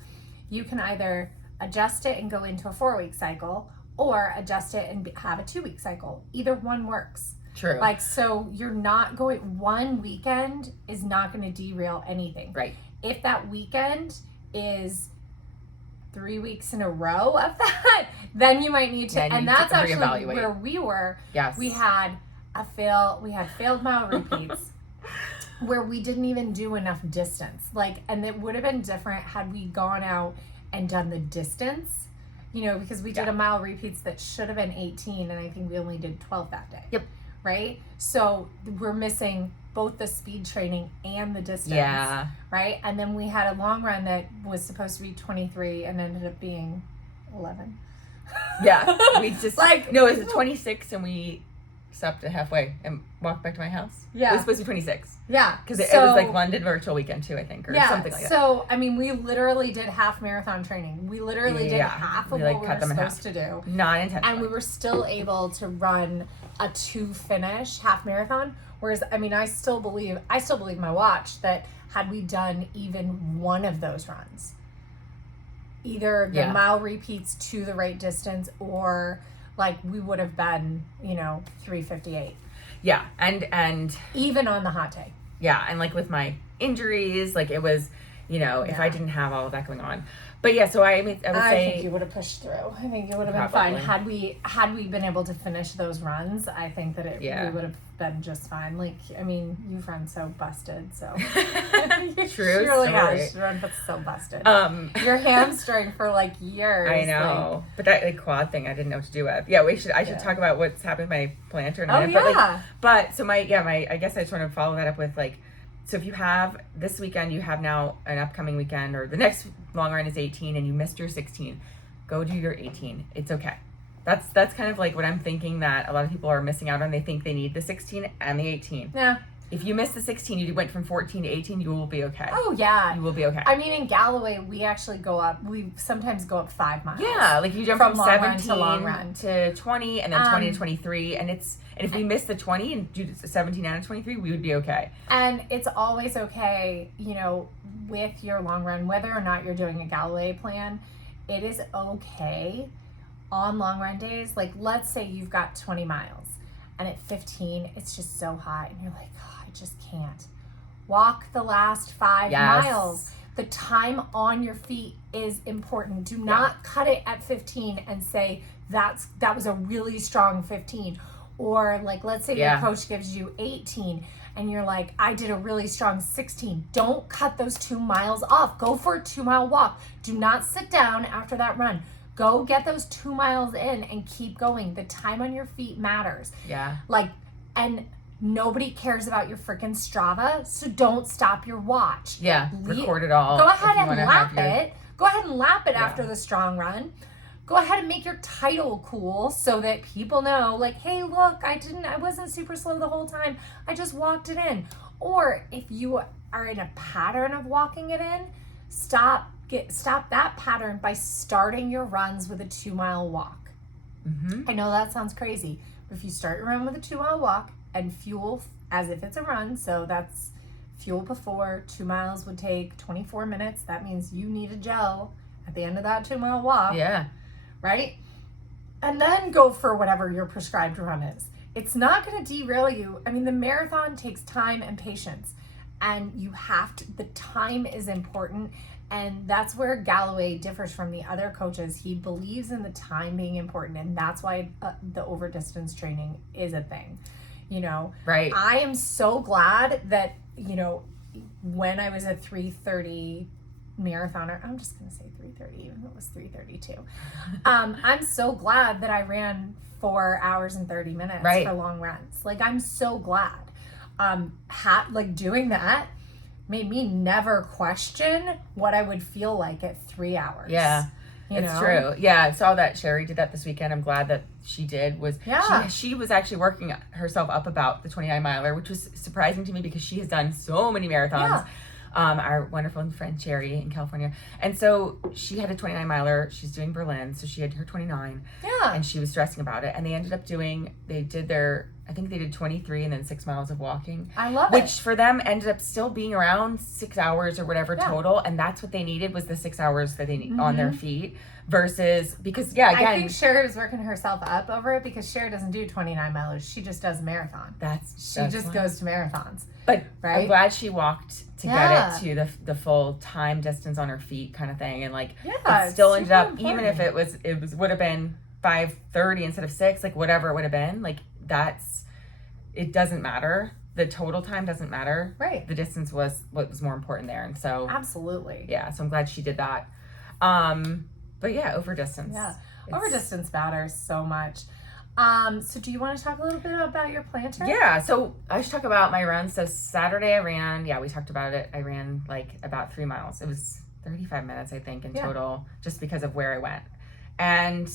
You can either adjust it and go into a 4-week cycle, or adjust it and have a 2-week cycle. Either one works. True. Like, so you're not going, one weekend is not going to derail anything. Right. If that weekend is 3 weeks in a row of that, then you might need to, and that's actually where we were. Yes. We had failed mile repeats where we didn't even do enough distance. Like, and it would have been different had we gone out and done the distance, you know, because we did a mile repeats that should have been 18, and I think we only did 12 that day. Yep. Right? So we're missing both the speed training and the distance. Yeah. Right? And then we had a long run that was supposed to be 23 and ended up being 11. Yeah. We just, like, no, it was 26 and we stopped at halfway and walked back to my house. Yeah. It was supposed to be 26. Yeah. Because it was like London virtual weekend too, I think, or something like that. So, I mean, we literally did half marathon training. We literally did half of what we were supposed to do. Not intentional. And we were still able to run a 2-finish half marathon. Whereas, I mean, I still believe my watch that had we done even one of those runs, either the mile repeats to the right distance, or like we would have been, you know, 3:58. Yeah. And even on the hot day. Yeah. And like with my injuries, like it was, you know, if I didn't have all of that going on. But yeah, so I would say I think you would have pushed through. I think it would have been fine. Had we been able to finish those runs, I think that we would have been just fine. Like, I mean, you've run so busted, so true. You really have run so busted. Your hamstring for like years. I know, but that like quad thing, I didn't know what to do with. Yeah, I should talk about what's happened with my plantar in a minute. But so I guess I just want to follow that up with like. So if you have this weekend, you have now an upcoming weekend, or the next long run is 18 and you missed your 16, go do your 18. It's okay. That's kind of like what I'm thinking that a lot of people are missing out on. They think they need the 16 and the 18. Yeah. If you missed the 16, you went from 14 to 18, you will be okay. Oh, yeah. You will be okay. I mean, in Galloway, we actually we sometimes go up 5 miles. Yeah, like you jump from 17 to long run to 20, and then 20 to 23, and if we miss the 20 and do 17 and 23, we would be okay. And it's always okay, you know, with your long run, whether or not you're doing a Galloway plan, it is okay on long run days. Like, let's say you've got 20 miles, and at 15, it's just so hot, and you're like, oh, I just can't. Walk the last 5 miles. The time on your feet is important. Do not cut it at 15 and say that was a really strong 15. Or like, let's say your coach gives you 18 and you're like, I did a really strong 16. Don't cut those 2 miles off. Go for a 2-mile walk. Do not sit down after that run. Go get those 2 miles in and keep going. The time on your feet matters. Yeah. Like, and nobody cares about your freaking Strava, so don't stop your watch. Yeah, record it all. Go ahead and lap it. Go ahead and lap it after the strong run. Go ahead and make your title cool so that people know, like, hey, look, I wasn't super slow the whole time. I just walked it in. Or if you are in a pattern of walking it in, stop that pattern by starting your runs with a 2-mile walk. Mm-hmm. I know that sounds crazy, but if you start your run with a 2-mile walk and fuel as if it's a run, so that's fuel before 2 miles would take 24 minutes. That means you need a gel at the end of that 2-mile walk. Yeah. Right? And then go for whatever your prescribed run is. It's not going to derail you. I mean, the marathon takes time and patience, and the time is important. And that's where Galloway differs from the other coaches. He believes in the time being important, and that's why the over distance training is a thing. You know, right. I am so glad that, you know, when I was a 3:30 marathoner, I'm just gonna say 3:30 even though it was 3:32. I'm so glad that I ran 4 hours and 30 minutes for long runs. Like, I'm so glad. Doing that made me never question what I would feel like at 3 hours. Yeah. It's true. Yeah, I saw that Sherry did that this weekend. I'm glad that she did. She was actually working herself up about the 29 miler, which was surprising to me because she has done so many marathons. Our wonderful friend Sherry in California. And so she had a 29 miler. She's doing Berlin, so she had her 29. Yeah. And she was stressing about it. And they ended up they did their I think they did 23 and then 6 miles of walking. I love it. Which for them ended up still being around 6 hours or whatever total. And that's what they needed, was the 6 hours that they need on their feet versus, because again. I think Cher is working herself up over it because Cher doesn't do 29 miles. She just does a marathon. She just goes to marathons. But right? I'm glad she walked to get it to the full time distance on her feet kind of thing. And like, it still ended up, important. Even if it would have been 5:30 instead of 6, like whatever it would have been, like it doesn't matter. The total time doesn't matter. Right. The distance was what was more important there. And so. Absolutely. Yeah. So I'm glad she did that. But yeah, over distance. Yeah. Over distance matters so much. So do you want to talk a little bit about your planter? Yeah, so I should talk about my run. So Saturday I ran, we talked about it. I ran like about 3 miles. It was 35 minutes, I think, in total, just because of where I went. And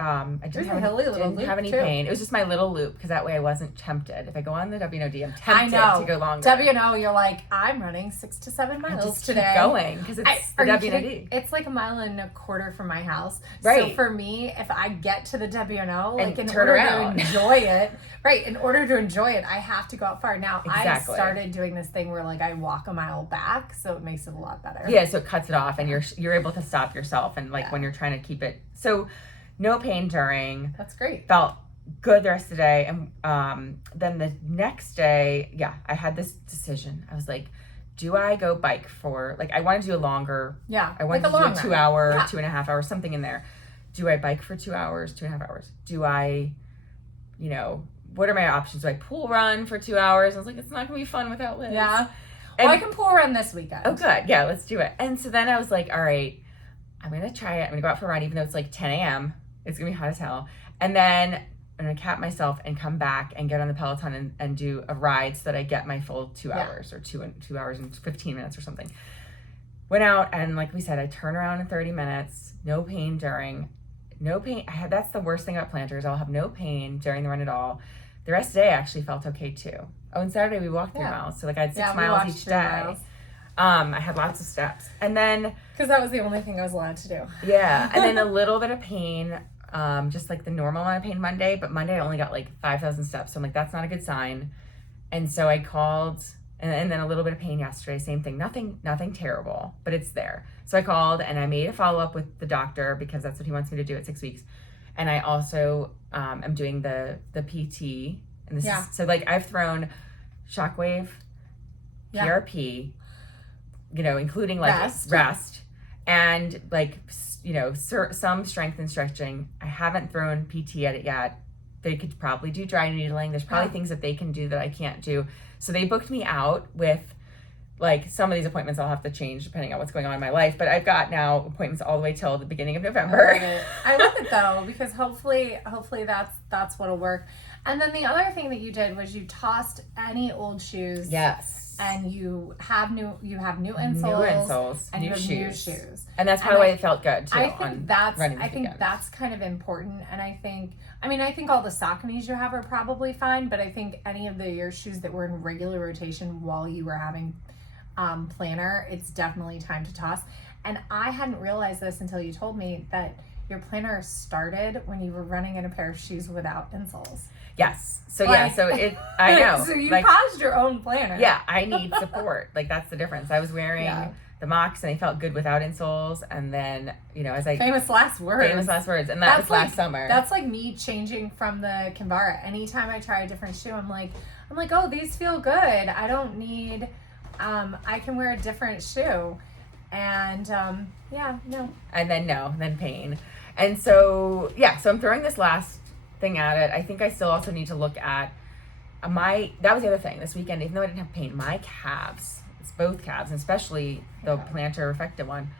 I didn't have any pain. It was just my little loop, because that way I wasn't tempted. If I go on the WNOD, I'm tempted to go longer. WNO, you're like, I'm running 6 to 7 miles today. Keep going, because it's the WNOD. It's like 1.25 miles from my house. Right. So for me, if I get to the WNO, like in order to enjoy it, in order to enjoy it, I have to go out far. Now, I started doing this thing where like I walk a mile back, so it makes it a lot better. Yeah, so it cuts it off, and you're able to stop yourself, and like when you're trying to keep it. So no pain during. That's great. Felt good the rest of the day. And then the next day, I had this decision. I was like, do I go bike for, like, I wanted to do a longer. Yeah. I wanted to do a 2 hour, 2.5 hours, something in there. Do I bike for 2 hours, 2.5 hours? Do I, what are my options? Do I pool run for 2 hours? I was like, it's not going to be fun without Liz. Yeah. Well, I can pool run this weekend. Oh, good. Yeah, let's do it. And so then I was like, all right, I'm going to try it. I'm going to go out for a run, even though it's like 10 a.m. It's going to be hot as hell. And then I'm going to cap myself and come back and get on the Peloton and do a ride so that I get my full 2 hours or 2 hours and 15 minutes or something. Went out, and like we said, I turn around in 30 minutes. No pain during. No pain. That's the worst thing about planters. I'll have no pain during the run at all. The rest of the day I actually felt okay too. Oh, and Saturday we walked 3 miles. So like I had 6 miles each day. Miles. I had lots of steps. And then. Because that was the only thing I was allowed to do. Yeah. And then a little bit of pain. Just like the normal amount of pain Monday, but Monday I only got like 5,000 steps. So I'm like, that's not a good sign. And so I called, and then a little bit of pain yesterday, same thing, nothing terrible, but it's there. So I called, and I made a follow-up with the doctor, because that's what he wants me to do at 6 weeks. And I also, am doing the PT, and this is, so like I've thrown Shockwave, PRP, including like rest and like, some strength and stretching. I haven't thrown PT at it yet. They could probably do dry needling. There's probably things that they can do that I can't do. So they booked me out with, like, some of these appointments I'll have to change depending on what's going on in my life. But I've got now appointments all the way till the beginning of November. I love it though, because hopefully that's what'll work. And then the other thing that you did was you tossed any old shoes. Yes. And you have new insoles. New insoles. And new shoes. And that's probably why it felt good too. I think that's kind of important. And I think all the Sauconys you have are probably fine, but I think any of your shoes that were in regular rotation while you were having planner, it's definitely time to toss. And I hadn't realized this until you told me that your planner started when you were running in a pair of shoes without insoles. Yes. So I know. So you paused your own planner. Yeah, I need support. Like, that's the difference. I was wearing the Mocs, and they felt good without insoles. And then, as I... Famous last words. And that was last summer. That's like me changing from the Kinvara. Anytime I try a different shoe, I'm like, oh, these feel good. I don't need... I can wear a different shoe. And, no. And then pain. And so, so I'm throwing this last thing at it. I think I still also need to look at that was the other thing this weekend. Even though I didn't have pain, my calves, it's both calves, and especially the plantar affected one,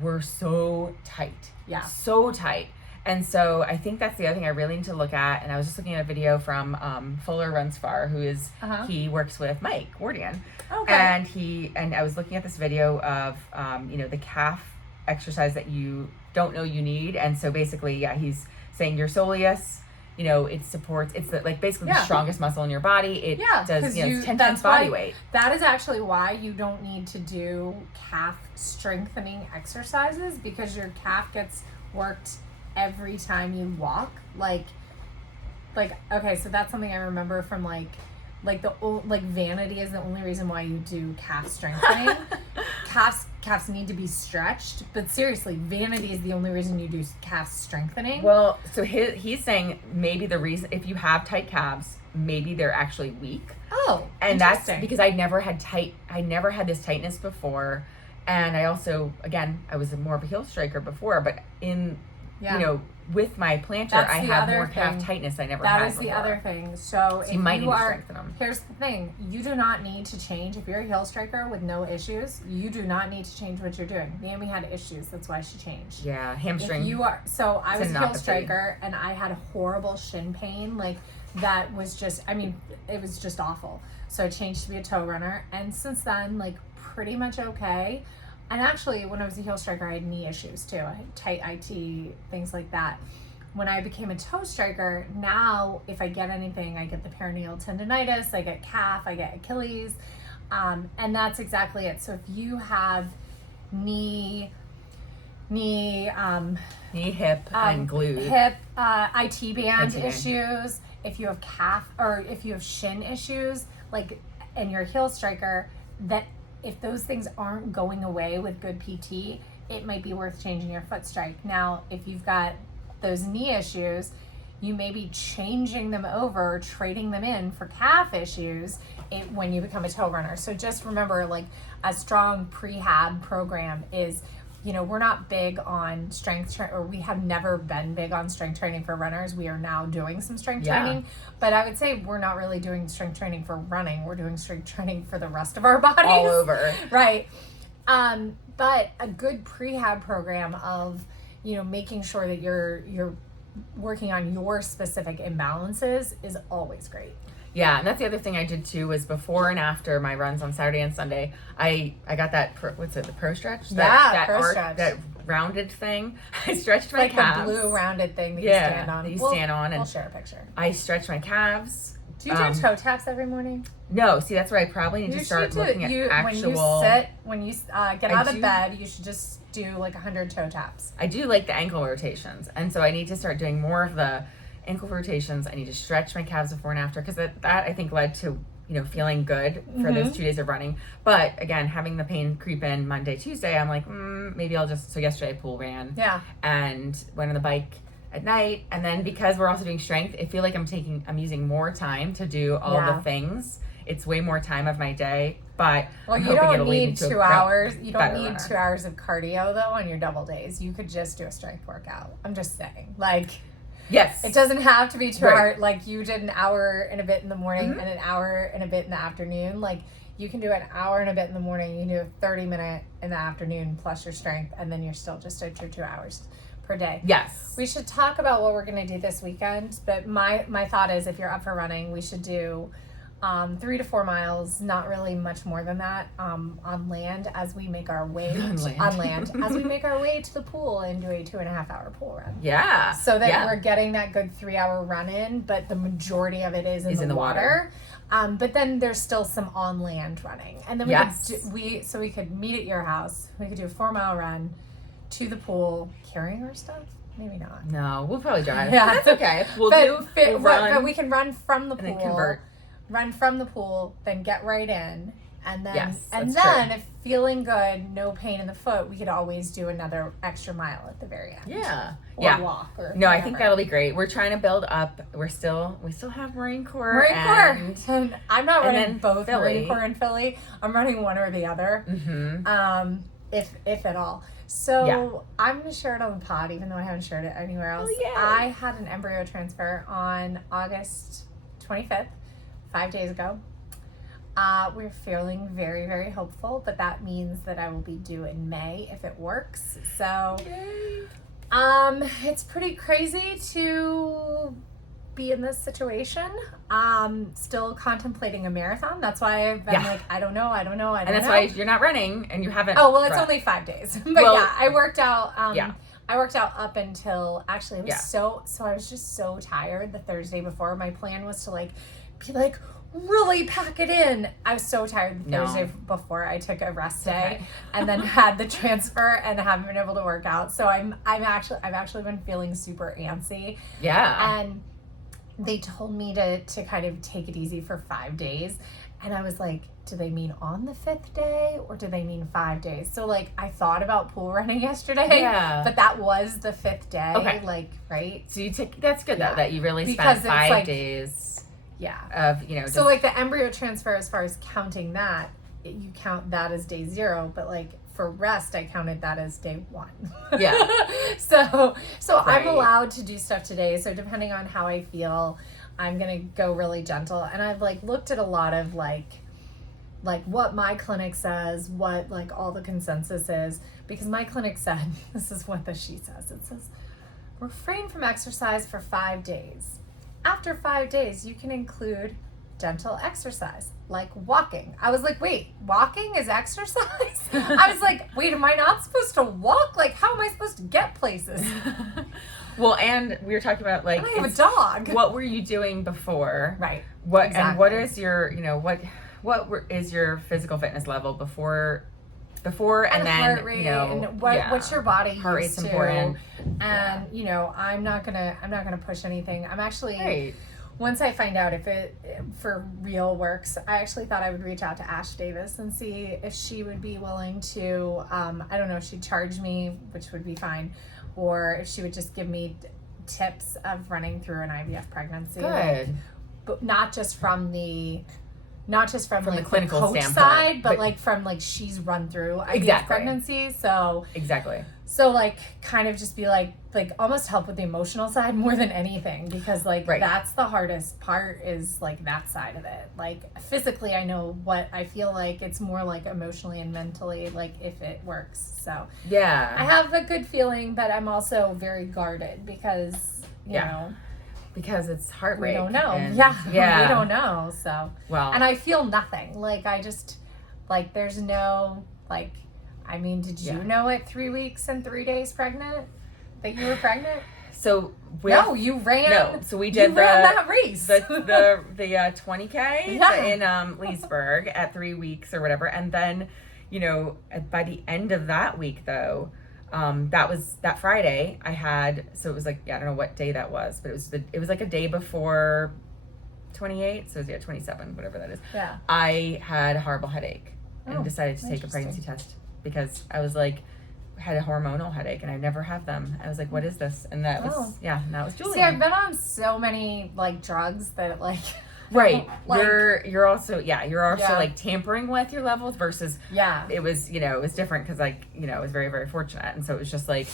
were so tight. Yeah. So tight. And so I think that's the other thing I really need to look at. And I was just looking at a video from Fuller Runs Far, who is, he works with Mike Wardian. Okay. And I was looking at this video of, the calf exercise that you don't know you need. And so basically, he's saying your soleus, it supports, it's basically the strongest muscle in your body. It does, 10 times body weight. That is actually why you don't need to do calf strengthening exercises, because your calf gets worked every time you walk. Like, like, okay, so that's something I remember from like vanity is the only reason why you do calf strengthening. calves need to be stretched, but seriously, vanity is the only reason you do calf strengthening. Well, so he's saying maybe the reason, if you have tight calves, maybe they're actually weak. Oh, and that's because I never had this tightness before, and I also, again, I was more of a heel striker before, but with my plantar, I have more calf tightness I never had before. That is the other thing. So if you might need to strengthen them. Here's the thing. You do not need to change. If you're a heel striker with no issues, you do not need to change what you're doing. Naomi had issues. That's why she changed. Yeah, hamstring. I was a heel striker, and I had horrible shin pain. Like, that was just, it was just awful. So I changed to be a toe runner. And since then, like, pretty much okay. And actually, when I was a heel striker, I had knee issues too. I had tight IT, things like that. When I became a toe striker, now if I get anything, I get the peroneal tendonitis, I get calf, I get Achilles. And that's exactly it. So if you have knee, hip, and glute. Hip, IT band issues, if you have calf, or if you have shin issues, like, and you're a heel striker, that if those things aren't going away with good PT, it might be worth changing your foot strike. Now, if you've got those knee issues, you may be changing them over, trading them in for calf issues when you become a toe runner. So just remember, like, a strong prehab program is, we're not big on or we have never been big on strength training for runners. We are now doing some strength training, but I would say we're not really doing strength training for running. We're doing strength training for the rest of our bodies. All over. Right. But a good prehab program of, making sure that you're working on your specific imbalances is always great. Yeah, and that's the other thing I did too, was before and after my runs on Saturday and Sunday, I got that, the Pro Stretch? That Stretch. That rounded thing. I stretched my calves. Like the blue rounded thing that you stand on. That you stand on. We'll share a picture. I stretched my calves. Do you do toe taps every morning? No, see, that's where I probably need to start looking at actual... When you get out of bed, you should just do like 100 toe taps. I do like the ankle rotations, and so I need to start doing more of the ankle rotations. I need to stretch my calves before and after, because that I think led to feeling good for those 2 days of running. But again, having the pain creep in Monday, Tuesday, I'm like, maybe I'll just. So yesterday I pool ran, and went on the bike at night, and then because we're also doing strength, I feel like I'm using more time to do all the things. It's way more time of my day, but I'm hoping it'll lead me to 2 hours. You don't need 2 hours of cardio though on your double days. You could just do a strength workout. I'm just saying, like. Yes. It doesn't have to be 2 hours. Like, you did an hour and a bit in the morning and an hour and a bit in the afternoon. Like, you can do an hour and a bit in the morning. You can do a 30-minute in the afternoon plus your strength, and then you're still just at your 2 hours per day. Yes. We should talk about what we're going to do this weekend. But my thought is, if you're up for running, we should do 3 to 4 miles, not really much more than that, on land as we make our way as we make our way to the pool and do a 2.5 hour pool run. Yeah. So that we're getting that good 3 hour run in, but the majority of it is in the water. But then there's still some on land running, and then we could meet at your house. We could do a 4 mile run to the pool, carrying our stuff. Maybe not. No, we'll probably drive. Yeah, that's okay. We'll run, but we can run from the pool. And then convert. Run from the pool, then get right in, and then true. If feeling good, no pain in the foot, we could always do another extra mile at the very end. Yeah. Or walk or no, whatever. I think that'll be great. We're trying to build up. We still have Marine Corps. And I'm not running both Philly. Marine Corps and Philly. I'm running one or the other. Mm-hmm. If at all. So I'm going to share it on the pod, even though I haven't shared it anywhere else. I had an embryo transfer on August 25th. 5 days ago. We're feeling very, very hopeful, but that means that I will be due in May if it works. So, it's pretty crazy to be in this situation. Still contemplating a marathon. That's why I've been like, I don't know. And that's why you're not running and you haven't. Oh, well, it's only 5 days. But I worked out. I worked out up until, actually, it was so I was just so tired the Thursday before. My plan was to be really pack it in. I was so tired the Thursday before. I took a rest day and then had the transfer and haven't been able to work out. So I've actually been feeling super antsy. Yeah. And they told me to kind of take it easy for 5 days. And I was like, do they mean on the 5th day or do they mean 5 days? So like I thought about pool running yesterday, but that was the 5th day. Okay. Like, right? So that's good though, that you really spent 5 like, days of, just... So like the embryo transfer, as far as counting that, you count that as day 0, but like for rest, I counted that as day 1. Yeah. So I'm allowed to do stuff today. So depending on how I feel, I'm going to go really gentle. And I've like looked at a lot of like what my clinic says, what like all the consensus is, because my clinic said, this is what the sheet says. It says, refrain from exercise for 5 days. After 5 days, you can include gentle exercise, like walking. I was like, wait, walking is exercise? I was like, wait, am I not supposed to walk? Like, how am I supposed to get places? Well, and we were talking about like, I have a dog. What were you doing before? Right. And what is your, what is your physical fitness level before and then heart rate, and what's your body used heart rate's to, important. And I'm not gonna push anything. I'm actually right. Once I find out if it for real works, I actually thought I would reach out to Ash Davis and see if she would be willing to, I don't know if she'd charge me, which would be fine, or if she would just give me tips of running through an IVF pregnancy. Good. But not just from the like, the clinical coach standpoint, side, but like from like she's run through IVF pregnancy. So like kind of just be like almost help with the emotional side more than anything, because like that's the hardest part, is like that side of it. Like physically I know what I feel like, it's more like emotionally and mentally, like if it works. So yeah, I have a good feeling, but I'm also very guarded because you know, because it's heart rate. We don't know. Yeah. We don't know. So, well, and I feel nothing. Like, I just, like, there's no, like, I mean, did you know at 3 weeks and 3 days pregnant that you were pregnant? So you ran. No, so we did that race. the 20K in Leesburg at 3 weeks or whatever, and then, by the end of that week though, that Friday I had, so it was like, I don't know what day that was, but it was like a day before 28, so it was 27, whatever that is. Yeah. I had a horrible headache and decided to take a pregnancy test because I was like, had a hormonal headache and I never have them. I was like, what is this? And that was, and that was Julian. See, I've been on so many like drugs that like, right. Like, you're also like tampering with your levels versus it was, it was different because like, I was very, very fortunate. And so it was just like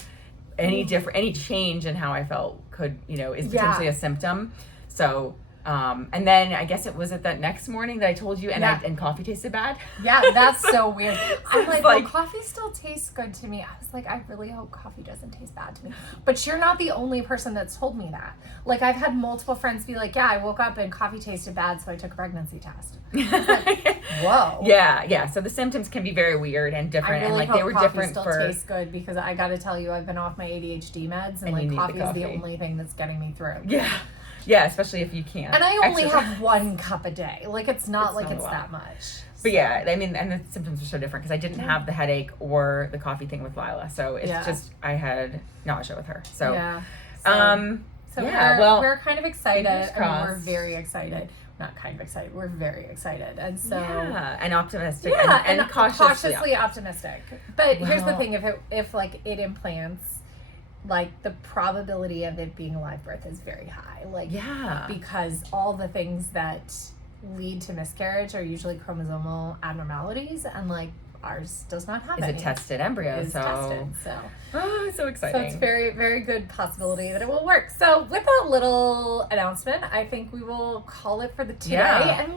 any change in how I felt could, is potentially a symptom. So, and then I guess it was at that next morning that I told you and coffee tasted bad. Yeah, that's so weird. I'm like, well, coffee still tastes good to me. I was like, I really hope coffee doesn't taste bad to me. But you're not the only person that's told me that. Like, I've had multiple friends be like, I woke up and coffee tasted bad, so I took a pregnancy test. Like, whoa. Yeah. So the symptoms can be very weird and different, I really and hope they were coffee different still tastes good, because I got to tell you, I've been off my ADHD meds, and like coffee is the only thing that's getting me through. Yeah, especially if you can't. And I only have 1 cup a day. Like, it's not like it's that much. But I mean, and the symptoms are so different because I didn't have the headache or the coffee thing with Lila. So it's just, I had nausea with her. So, we're kind of excited. I mean, we're very excited. Not kind of excited. We're very excited. And so. Yeah, and optimistic. And cautiously optimistic. But here's the thing, if like it implants, like the probability of it being a live birth is very high. Like, because all the things that lead to miscarriage are usually chromosomal abnormalities, and like ours does not have any. It's a tested embryo, it's tested, so. Oh, it's so exciting. So it's very, very good possibility that it will work. So with that little announcement, I think we will call it for the today, and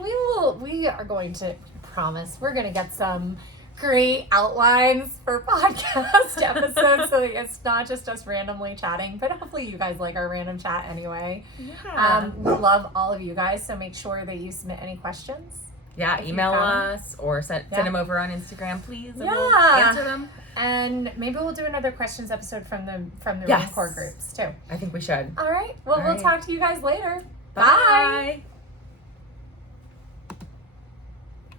we are going to promise we're going to get some great outlines for podcast episodes, so it's not just us randomly chatting, but hopefully you guys like our random chat anyway. We love all of you guys, so make sure that you submit any questions. Email us or send them over on Instagram, please, and we'll answer them. And maybe we'll do another questions episode from the core groups too. I think we should. All right, we'll talk to you guys later. Bye.